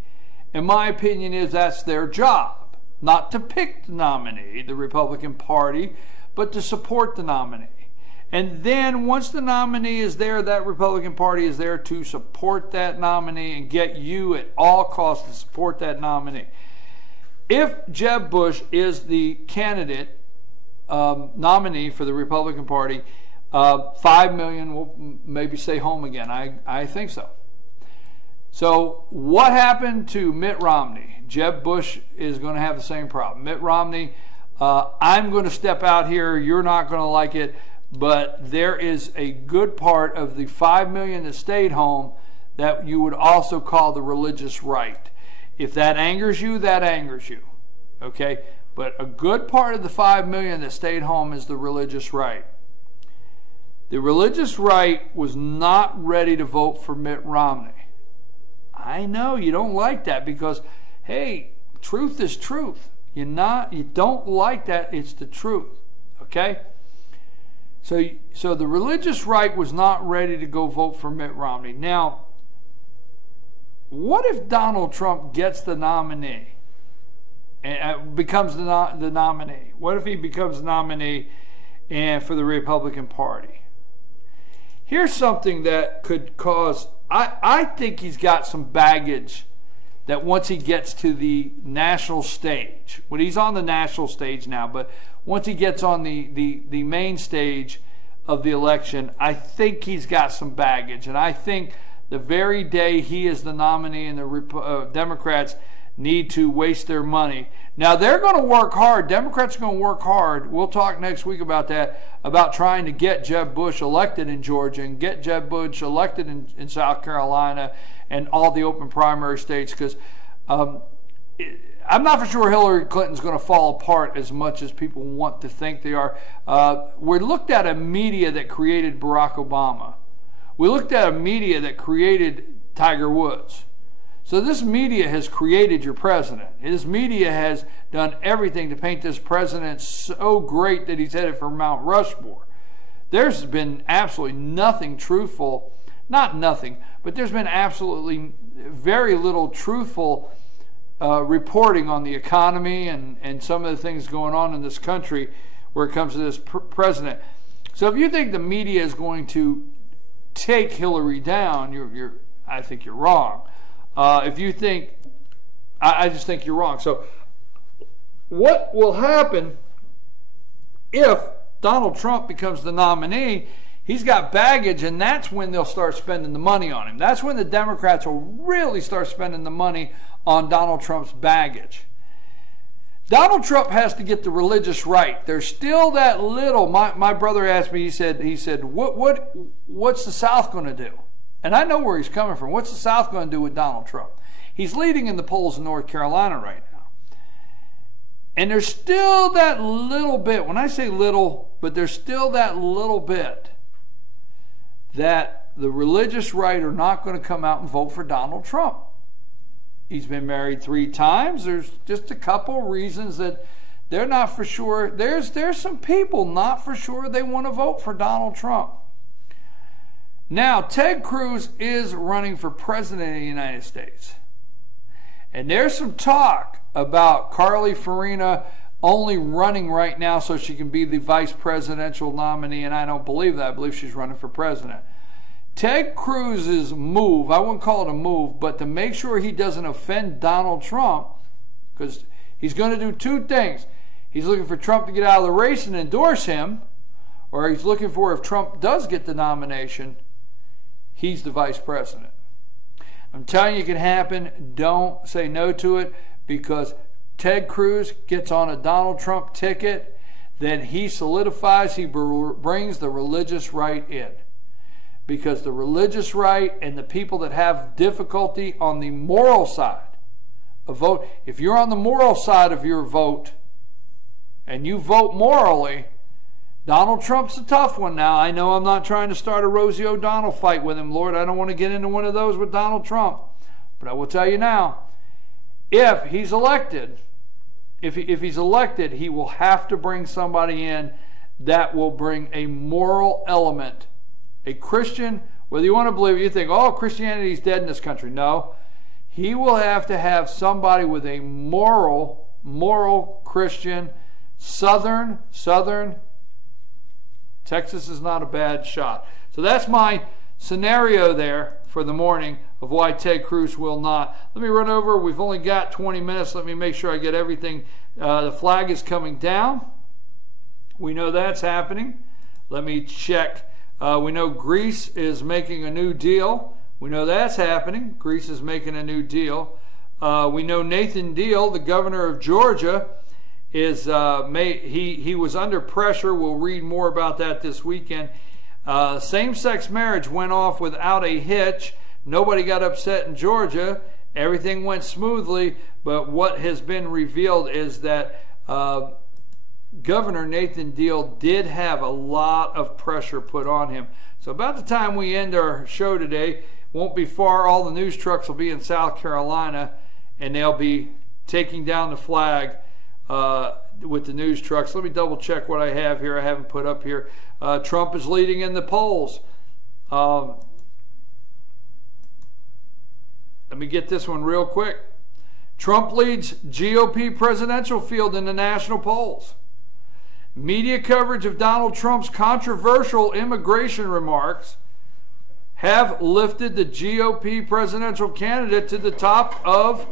In my opinion, that's their job, not to pick the nominee, the Republican Party, but to support the nominee. And then once the nominee is there, that Republican Party is there to support that nominee and get you at all costs to support that nominee. If Jeb Bush is the candidate nominee for the Republican Party, 5 million will maybe stay home again. I think so. So what happened to Mitt Romney? Jeb Bush is going to have the same problem. Mitt Romney, I'm going to step out here. You're not going to like it. But there is a good part of the 5 million that stayed home that you would also call the religious right. If that angers you, that angers you. Okay? But a good part of the 5 million that stayed home is the religious right. The religious right was not ready to vote for Mitt Romney. I know you don't like that because, hey, truth is truth. You don't like that. It's the truth. Okay? So the religious right was not ready to go vote for Mitt Romney. Now, what if Donald Trump gets the nominee and becomes the nominee? What if he becomes the nominee for the Republican Party? Here's something that could cause, I think he's got some baggage that once he gets to the national stage, when he's on the national stage now, but once he gets on the main stage of the election, I think he's got some baggage. And I think the very day he is the nominee and the Democrats need to waste their money. Now, they're going to work hard. Democrats are going to work hard. We'll talk next week about that, about trying to get Jeb Bush elected in Georgia and get Jeb Bush elected in South Carolina and all the open primary states, because I'm not for sure Hillary Clinton's going to fall apart as much as people want to think they are. We looked at a media that created Barack Obama. We looked at a media that created Tiger Woods. So this media has created your president. This media has done everything to paint this president so great that he's headed for Mount Rushmore. There's been absolutely nothing truthful, not nothing, but there's been absolutely very little truthful reporting on the economy and some of the things going on in this country where it comes to this president. So if you think the media is going to take Hillary down, I think you're wrong. If you think, I just think you're wrong. So what will happen if Donald Trump becomes the nominee? He's got baggage, and that's when they'll start spending the money on him. That's when the Democrats will really start spending the money on Donald Trump's baggage. Donald Trump has to get the religious right. There's still that little, my brother asked me, he said, what's the South going to do? And I know where he's coming from. What's the South going to do with Donald Trump? He's leading in the polls in North Carolina right now. And there's still that little bit, when I say little, but there's still that little bit that the religious right are not going to come out and vote for Donald Trump. He's been married 3 times. There's just a couple reasons that they're not for sure. There's some people not for sure they want to vote for Donald Trump. Now, Ted Cruz is running for president of the United States. And there's some talk about Carly Fiorina only running right now so she can be the vice presidential nominee, and I don't believe that. I believe she's running for president. Ted Cruz's move, I wouldn't call it a move, but to make sure he doesn't offend Donald Trump, because he's going to do two things. He's looking for Trump to get out of the race and endorse him, or he's looking for, if Trump does get the nomination, he's the vice president. I'm telling you it can happen. Don't say no to it, because Ted Cruz gets on a Donald Trump ticket, then he solidifies, he brings the religious right in. Because the religious right and the people that have difficulty on the moral side of vote, if you're on the moral side of your vote and you vote morally, Donald Trump's a tough one now. I know I'm not trying to start a Rosie O'Donnell fight with him, Lord. I don't want to get into one of those with Donald Trump. But I will tell you now, if he's elected, if he's elected, he will have to bring somebody in that will bring a moral element. A Christian, whether you want to believe it, you think, oh, Christianity's dead in this country. No. He will have to have somebody with a moral Christian, Southern. Texas is not a bad shot. So that's my scenario there for the morning of why Ted Cruz will not. Let me run over. We've only got 20 minutes. Let me make sure I get everything. The flag is coming down. We know that's happening. Let me check. We know Greece is making a new deal. We know that's happening. Greece is making a new deal. We know Nathan Deal, the governor of Georgia, is he was under pressure. We'll read more about that this weekend. Same-sex marriage went off without a hitch. Nobody got upset in Georgia. Everything went smoothly. But what has been revealed is that Governor Nathan Deal did have a lot of pressure put on him. So about the time we end our show today, won't be far, all the news trucks will be in South Carolina, and they'll be taking down the flag with the news trucks. Let me double check what I have here. I haven't put up here. Trump is leading in the polls. Let me get this one real quick. Trump leads GOP presidential field in the national polls. Media coverage of Donald Trump's controversial immigration remarks have lifted the GOP presidential candidate to the top of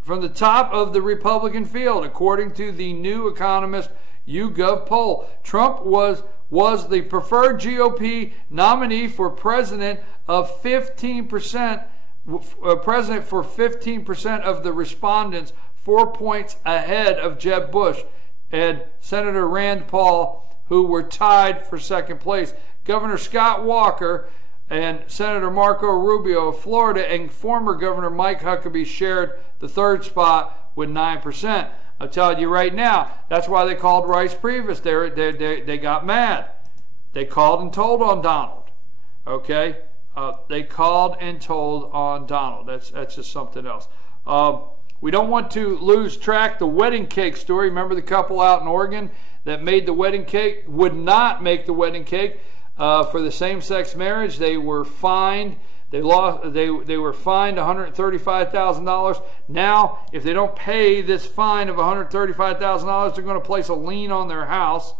from the top of the Republican field, according to the New Economist YouGov poll. Trump was the preferred GOP nominee for president of 15%, president for 15% of the respondents, 4 points ahead of Jeb Bush and Senator Rand Paul, who were tied for second place. Governor Scott Walker and Senator Marco Rubio of Florida and former Governor Mike Huckabee shared the third spot with 9%. I'm telling you right now, that's why they called Rice Priebus. They got mad. They called and told on Donald. Okay? They called and told on Donald. That's just something else. We don't want to lose track. The wedding cake story. Remember the couple out in Oregon that made the wedding cake? Would not make the wedding cake for the same-sex marriage. They were fined. They were fined $135,000. Now, if they don't pay this fine of $135,000, they're going to place a lien on their house.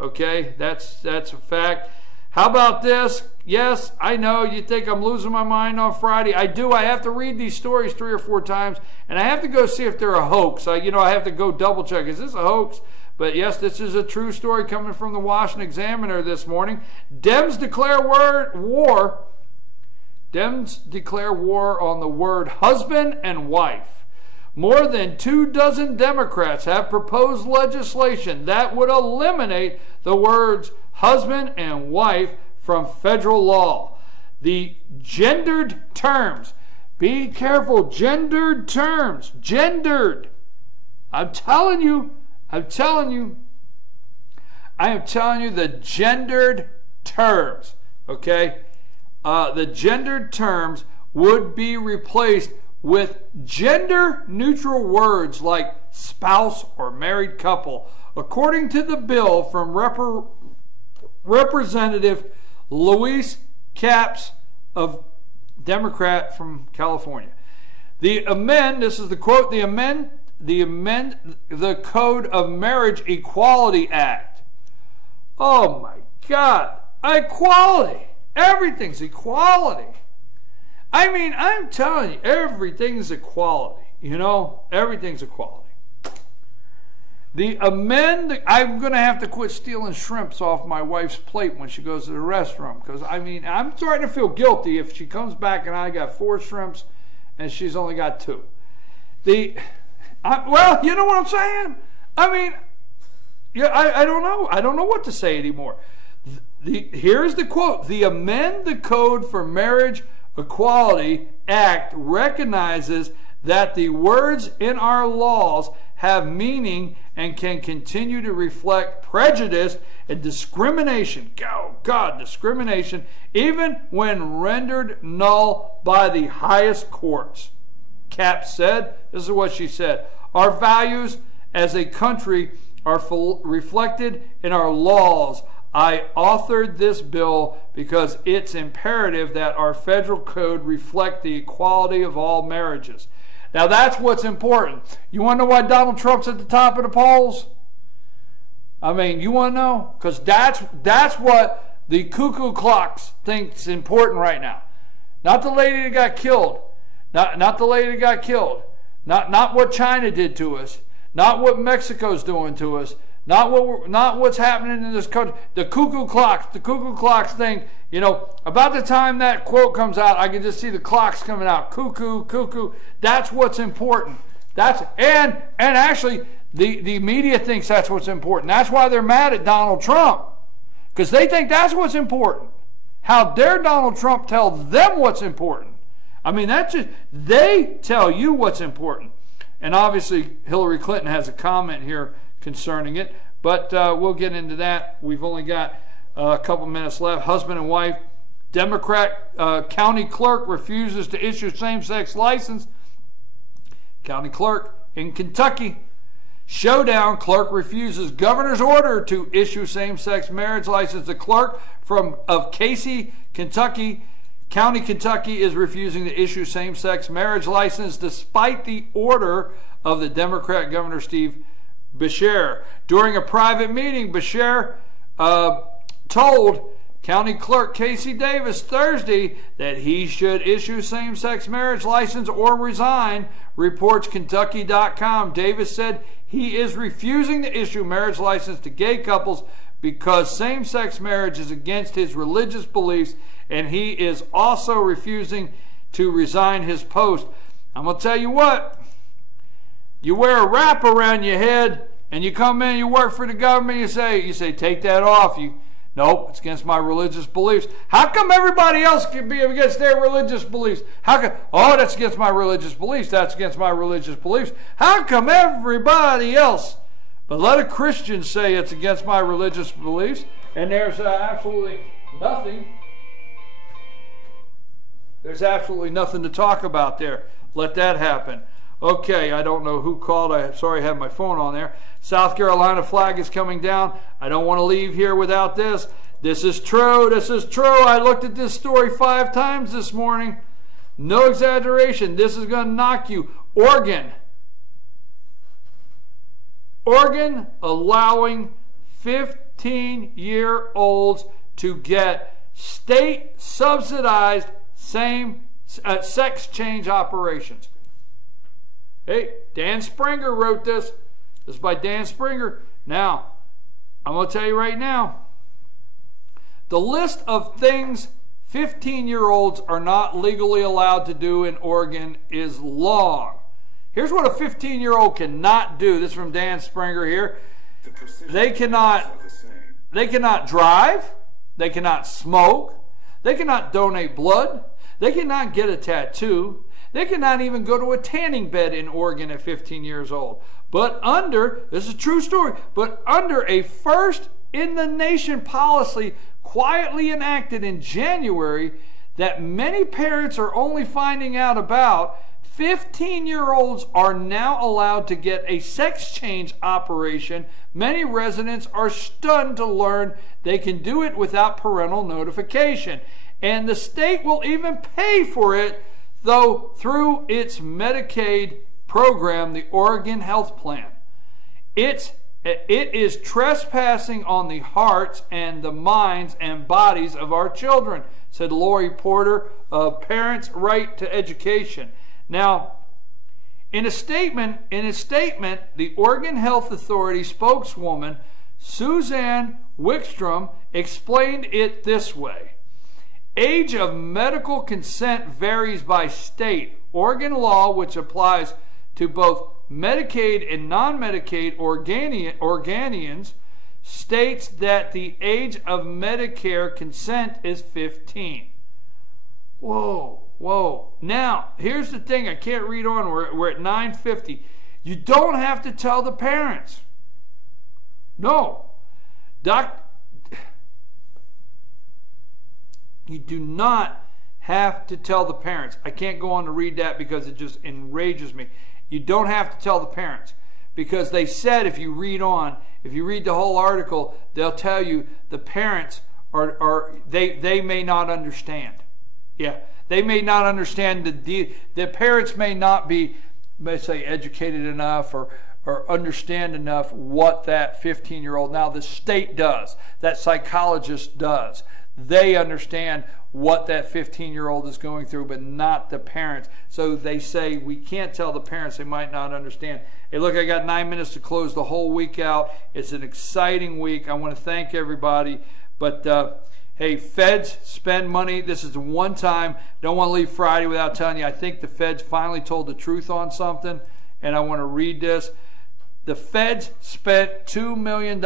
Okay, that's a fact. How about this? Yes, I know you think I'm losing my mind on Friday. I do. I have to read these stories 3 or 4 times, and I have to go see if they're a hoax. I have to go double check. Is this a hoax? But yes, this is a true story coming from the Washington Examiner this morning. Dems declare war. Dems declare war on the word husband and wife. More than 24 Democrats have proposed legislation that would eliminate the words husband and wife from federal law. The gendered terms. Be careful. Gendered terms. Gendered. I'm telling you the gendered terms. Okay? The gendered terms would be replaced with gender-neutral words like spouse or married couple, according to the bill from Representative Luis Capps, of Democrat from California. This is the quote, the the Code of Marriage Equality Act. Oh my God. Equality. Everything's equality. I mean, I'm telling you, everything's equality. You know, everything's equality. I'm going to have to quit stealing shrimps off my wife's plate when she goes to the restaurant, because, I mean, I'm starting to feel guilty if she comes back and I got 4 shrimps and she's only got 2. Well, you know what I'm saying? I mean, yeah, I don't know. I don't know what to say anymore. Here's the quote. The Amend the Code for Marriage Equality Act recognizes that the words in our laws have meaning and can continue to reflect prejudice and discrimination. Oh God, discrimination, even when rendered null by the highest courts. Cap said, this is what she said, our values as a country are reflected in our laws. I authored this bill because it's imperative that our federal code reflect the equality of all marriages. Now that's what's important. You want to know why Donald Trump's at the top of the polls? I mean, you want to know? Because that's what the cuckoo clocks think's important right now. Not the lady that got killed. Not the lady that got killed. Not what China did to us. Not what Mexico's doing to us. Not what's happening in this country. The cuckoo clocks think, you know, about the time that quote comes out, I can just see the clocks coming out. Cuckoo, cuckoo. That's what's important. And actually, the media thinks that's what's important. That's why they're mad at Donald Trump, because they think that's what's important. How dare Donald Trump tell them what's important? I mean, they tell you what's important. And obviously, Hillary Clinton has a comment here concerning it, but we'll get into that. We've only got a couple minutes left. Husband and wife, Democrat county clerk refuses to issue same-sex license. County clerk in Kentucky. Showdown, clerk refuses governor's order to issue same-sex marriage license. The clerk of Casey, Kentucky, County, Kentucky, is refusing to issue same-sex marriage license despite the order of the Democrat Governor Steve Beshear. During a private meeting, Beshear told County Clerk Casey Davis Thursday that he should issue same-sex marriage license or resign, reports Kentucky.com. Davis said he is refusing to issue marriage license to gay couples because same-sex marriage is against his religious beliefs, and he is also refusing to resign his post. I'm going to tell you what. You wear a wrap around your head and you come in, you work for the government, you say, take that off. Nope, it's against my religious beliefs. How come everybody else can be against their religious beliefs? Oh, that's against my religious beliefs. That's against my religious beliefs. How come everybody else? But let a Christian say it's against my religious beliefs, and there's absolutely nothing. There's absolutely nothing to talk about there. Let that happen. Okay, I don't know who called. Sorry, I had my phone on there. South Carolina flag is coming down. I don't want to leave here without this. This is true. This is true. I looked at this story 5 times this morning. No exaggeration. This is going to knock you. Oregon allowing 15-year-olds to get state-subsidized sex change operations. Hey, Dan Springer wrote this. This is by Dan Springer. Now, I'm going to tell you right now, the list of things 15-year-olds are not legally allowed to do in Oregon is long. Here's what a 15-year-old cannot do. This is from Dan Springer here. They cannot drive. They cannot smoke. They cannot donate blood. They cannot get a tattoo. They cannot even go to a tanning bed in Oregon at 15 years old. But this is a true story, but under a first-in-the-nation policy quietly enacted in January that many parents are only finding out about, 15-year-olds are now allowed to get a sex change operation. Many residents are stunned to learn they can do it without parental notification. And the state will even pay for it, though, through its Medicaid program, the Oregon Health Plan. It is trespassing on the hearts and the minds and bodies of our children, said Lori Porter of Parents' Right to Education. Now, in a statement, the Oregon Health Authority spokeswoman Suzanne Wickstrom explained it this way. Age of medical consent varies by state. Oregon law, which applies to both Medicaid and non-Medicaid Oregonians, states that the age of Medicare consent is 15. Whoa. Now, here's the thing. I can't read on. We're at 9:50. You don't have to tell the parents. No. You do not have to tell the parents. I can't go on to read that because it just enrages me. You don't have to tell the parents because they said if you read the whole article, they'll tell you the parents they may not understand. Yeah, they may not understand the parents may not be, let's say, educated enough or understand enough what that 15-year-old, now the state does, that psychologist does. They understand what that 15-year-old is going through, but not the parents. So they say we can't tell the parents. They might not understand. Hey, look, I got 9 minutes to close the whole week out. It's an exciting week. I want to thank everybody. But, hey, feds spend money. This is the one time. Don't want to leave Friday without telling you. I think the feds finally told the truth on something, and I want to read this. The feds spent $2 million.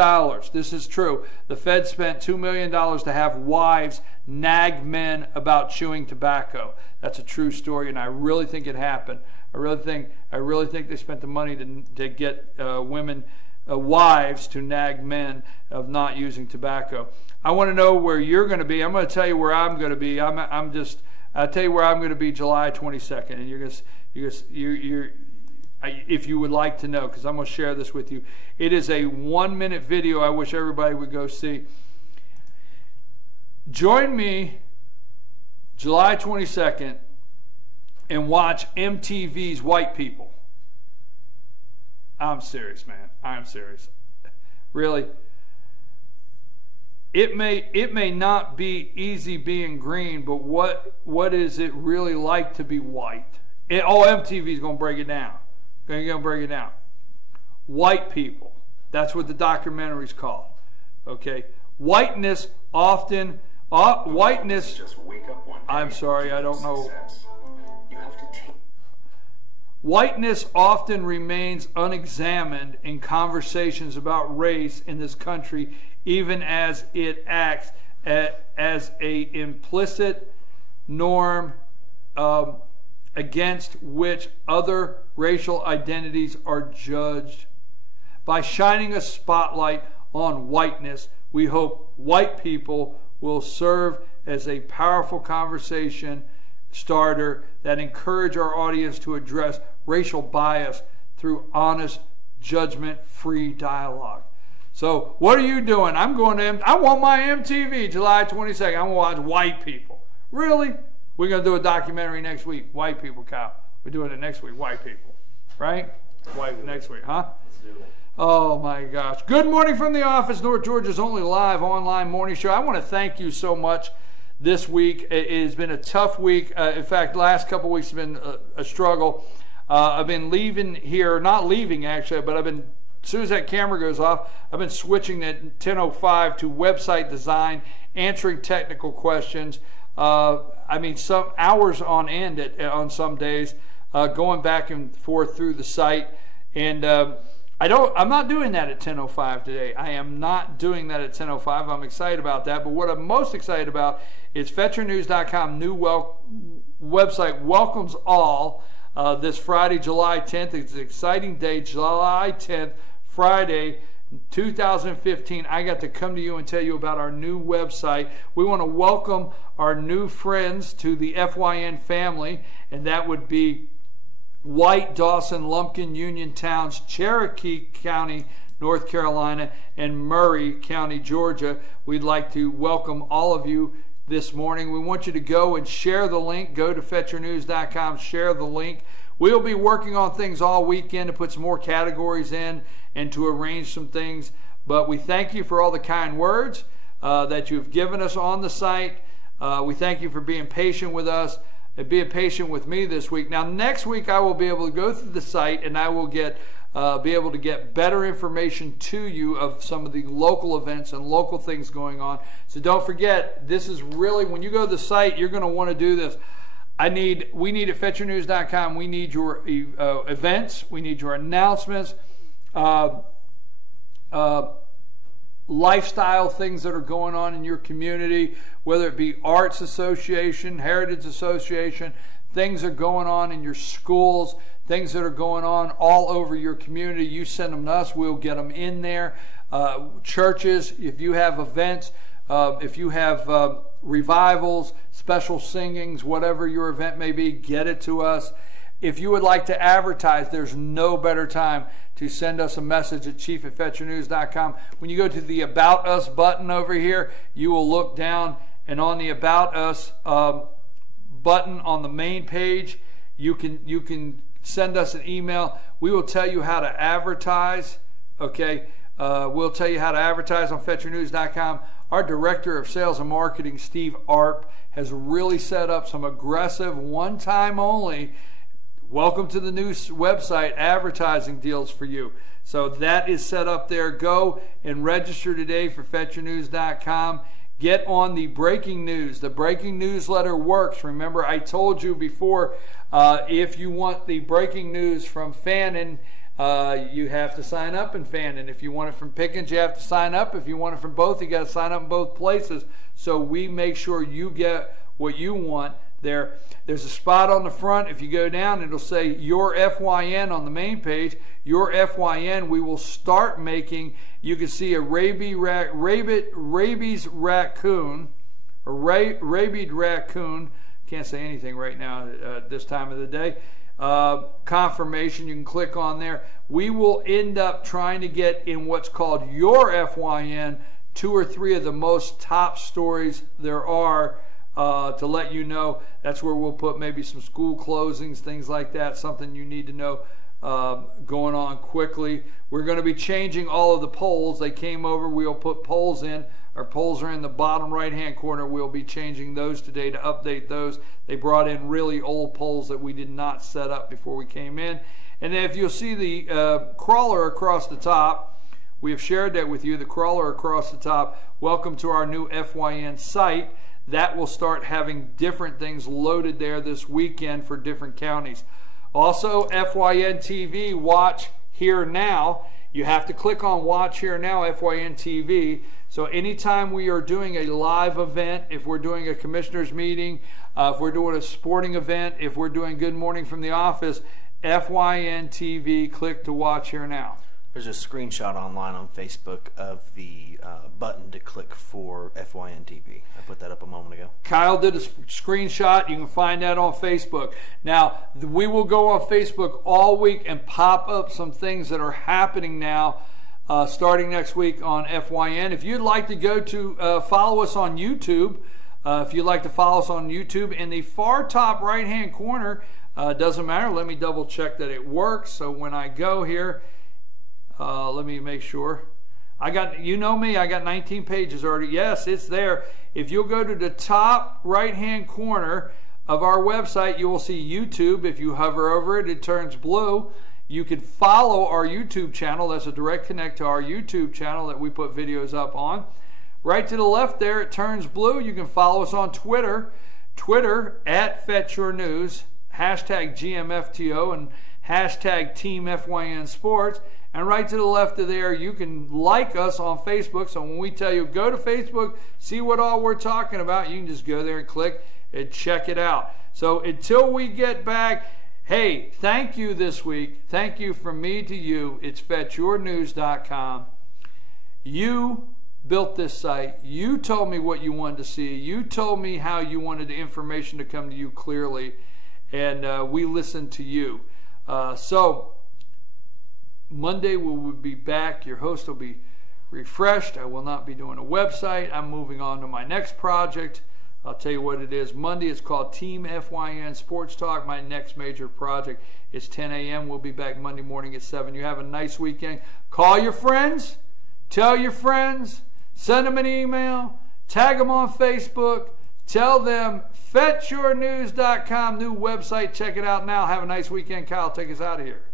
This is true. The feds spent $2 million to have wives nag men about chewing tobacco. That's a true story, and I really think it happened. I really think they spent the money to get wives to nag men of not using tobacco. I want to know where you're going to be. I'm going to tell you where I'm going to be. I'll tell you where I'm going to be July 22nd, and if you would like to know, because I'm going to share this with you. It is a 1-minute video I wish everybody would go see. Join me July 22nd and watch MTV's White People. I'm serious, man. I'm serious. Really. It may not be easy being green, but what is it really like to be white? MTV's going to break it down. Going to break it down. White people. That's what the documentary's called. Okay. Whiteness often. Whiteness. Just wake up one day. I'm sorry, I don't know. You have to take. Whiteness often remains unexamined in conversations about race in this country, even as it acts as a implicit norm against which other racial identities are judged. By shining a spotlight on whiteness, we hope white people will serve as a powerful conversation starter that encourage our audience to address racial bias through honest, judgment-free dialogue. So what are you doing? I want my MTV July 22nd. I'm going to watch White People. Really? We're going to do a documentary next week. White People, Kyle. We're doing it next week. White People. Right? White next week, huh? Let's do it. Oh my gosh. Good morning from the office, North Georgia's only live online morning show. I want to thank you so much this week. It has been a tough week. In fact, the last couple weeks have been a struggle. I've been leaving here, not leaving actually, but as soon as that camera goes off, I've been switching at 10:05 to website design, answering technical questions. Some hours on end on some days, going back and forth through the site. And I'm not doing that at 10:05 today. I am not doing that at 10:05. I'm excited about that. But what I'm most excited about is FetcherNews.com new website welcomes all this Friday, July 10th. It's an exciting day, July 10th, Friday, 2015. I got to come to you and tell you about our new website. We want to welcome our new friends to the FYN family, and that would be White, Dawson, Lumpkin, Union Towns, Cherokee County, North Carolina, and Murray County, Georgia. We'd like to welcome all of you this morning. We want you to go and share the link. Go to FetcherNews.com, share the link We'll be working on things all weekend to put some more categories in and to arrange some things. But we thank you for all the kind words that you've given us on the site. We thank you for being patient with us and being patient with me this week. Now, next week I will be able to go through the site and I will be able to get better information to you of some of the local events and local things going on. So don't forget, this is really, when you go to the site, you're going to want to do this. We need at FetchYourNews.com, we need your events, we need your announcements, lifestyle things that are going on in your community, whether it be Arts Association, Heritage Association, things are going on in your schools, things that are going on all over your community. You send them to us, we'll get them in there. Churches, if you have events, if you have revivals, special singings, whatever your event may be, get it to us. If you would like to advertise, there's no better time to send us a message at chief@FetchYourNews.com. When you go to the About Us button over here, you will look down, and on the About Us button on the main page, you can send us an email. We will tell you how to advertise. Okay, we'll tell you how to advertise on FetchYourNews.com. Our Director of Sales and Marketing, Steve Arp, has really set up some aggressive, one-time only, welcome to the new website, advertising deals for you. So that is set up there. Go and register today for FetchYourNews.com. Get on the breaking news. The breaking newsletter works. Remember, I told you before, if you want the breaking news from Fannin, you have to sign up in Fannin. If you want it from Pickens, you have to sign up. If you want it from both, you got to sign up in both places. So we make sure you get what you want there. There's a spot on the front. If you go down, it'll say Your FYN on the main page. Your FYN, we will start making, you can see a rabies raccoon, a rabied raccoon, can't say anything right now at this time of the day, confirmation. You can click on there. We will end up trying to get in what's called Your FYN 2 or 3 of the most top stories there are, to let you know. That's where we'll put maybe some school closings, things like that, something you need to know going on quickly. We're going to be changing all of the polls. They came over. We'll put polls in. Our polls are in the bottom right-hand corner. We'll be changing those today to update those. They brought in really old polls that we did not set up before we came in. And then if you'll see the crawler across the top, we have shared that with you, the crawler across the top. Welcome to our new FYN site. That will start having different things loaded there this weekend for different counties. Also, FYN TV, Watch Here Now. You have to click on Watch Here Now, FYN TV. So anytime we are doing a live event, if we're doing a commissioner's meeting, if we're doing a sporting event, if we're doing Good Morning from the Office, FYN TV, click to Watch Here Now. There's a screenshot online on Facebook of the button to click for FYN TV. I put that up a moment ago. Kyle did a screenshot. You can find that on Facebook. Now, we will go on Facebook all week and pop up some things that are happening now starting next week on FYN. If you'd like to go to follow us on YouTube, if you'd like to follow us on YouTube, in the far top right-hand corner, doesn't matter. Let me double check that it works. So when I go here, let me make sure. I got, you know me, I got 19 pages already. Yes, it's there. If you'll go to the top right-hand corner of our website, you will see YouTube. If you hover over it, it turns blue. You can follow our YouTube channel. That's a direct connect to our YouTube channel that we put videos up on. Right to the left there, it turns blue. You can follow us on Twitter. Twitter @FetchYourNews, hashtag GMFTO, and hashtag Team FYN Sports. And right to the left of there, you can like us on Facebook. So when we tell you, go to Facebook, see what all we're talking about, you can just go there and click and check it out. So until we get back, hey, thank you this week. Thank you from me to you. It's FetchYourNews.com. You built this site. You told me what you wanted to see. You told me how you wanted the information to come to you clearly. And we listened to you. So Monday we will be back. Your host will be refreshed. I will not be doing a website. I'm moving on to my next project. I'll tell you what it is. Monday, it's called Team FYN Sports Talk, my next major project. It's 10 a.m. We'll be back Monday morning at 7. You have a nice weekend. Call your friends. Tell your friends. Send them an email. Tag them on Facebook. Tell them fetchyournews.com, new website. Check it out now. Have a nice weekend. Kyle, take us out of here.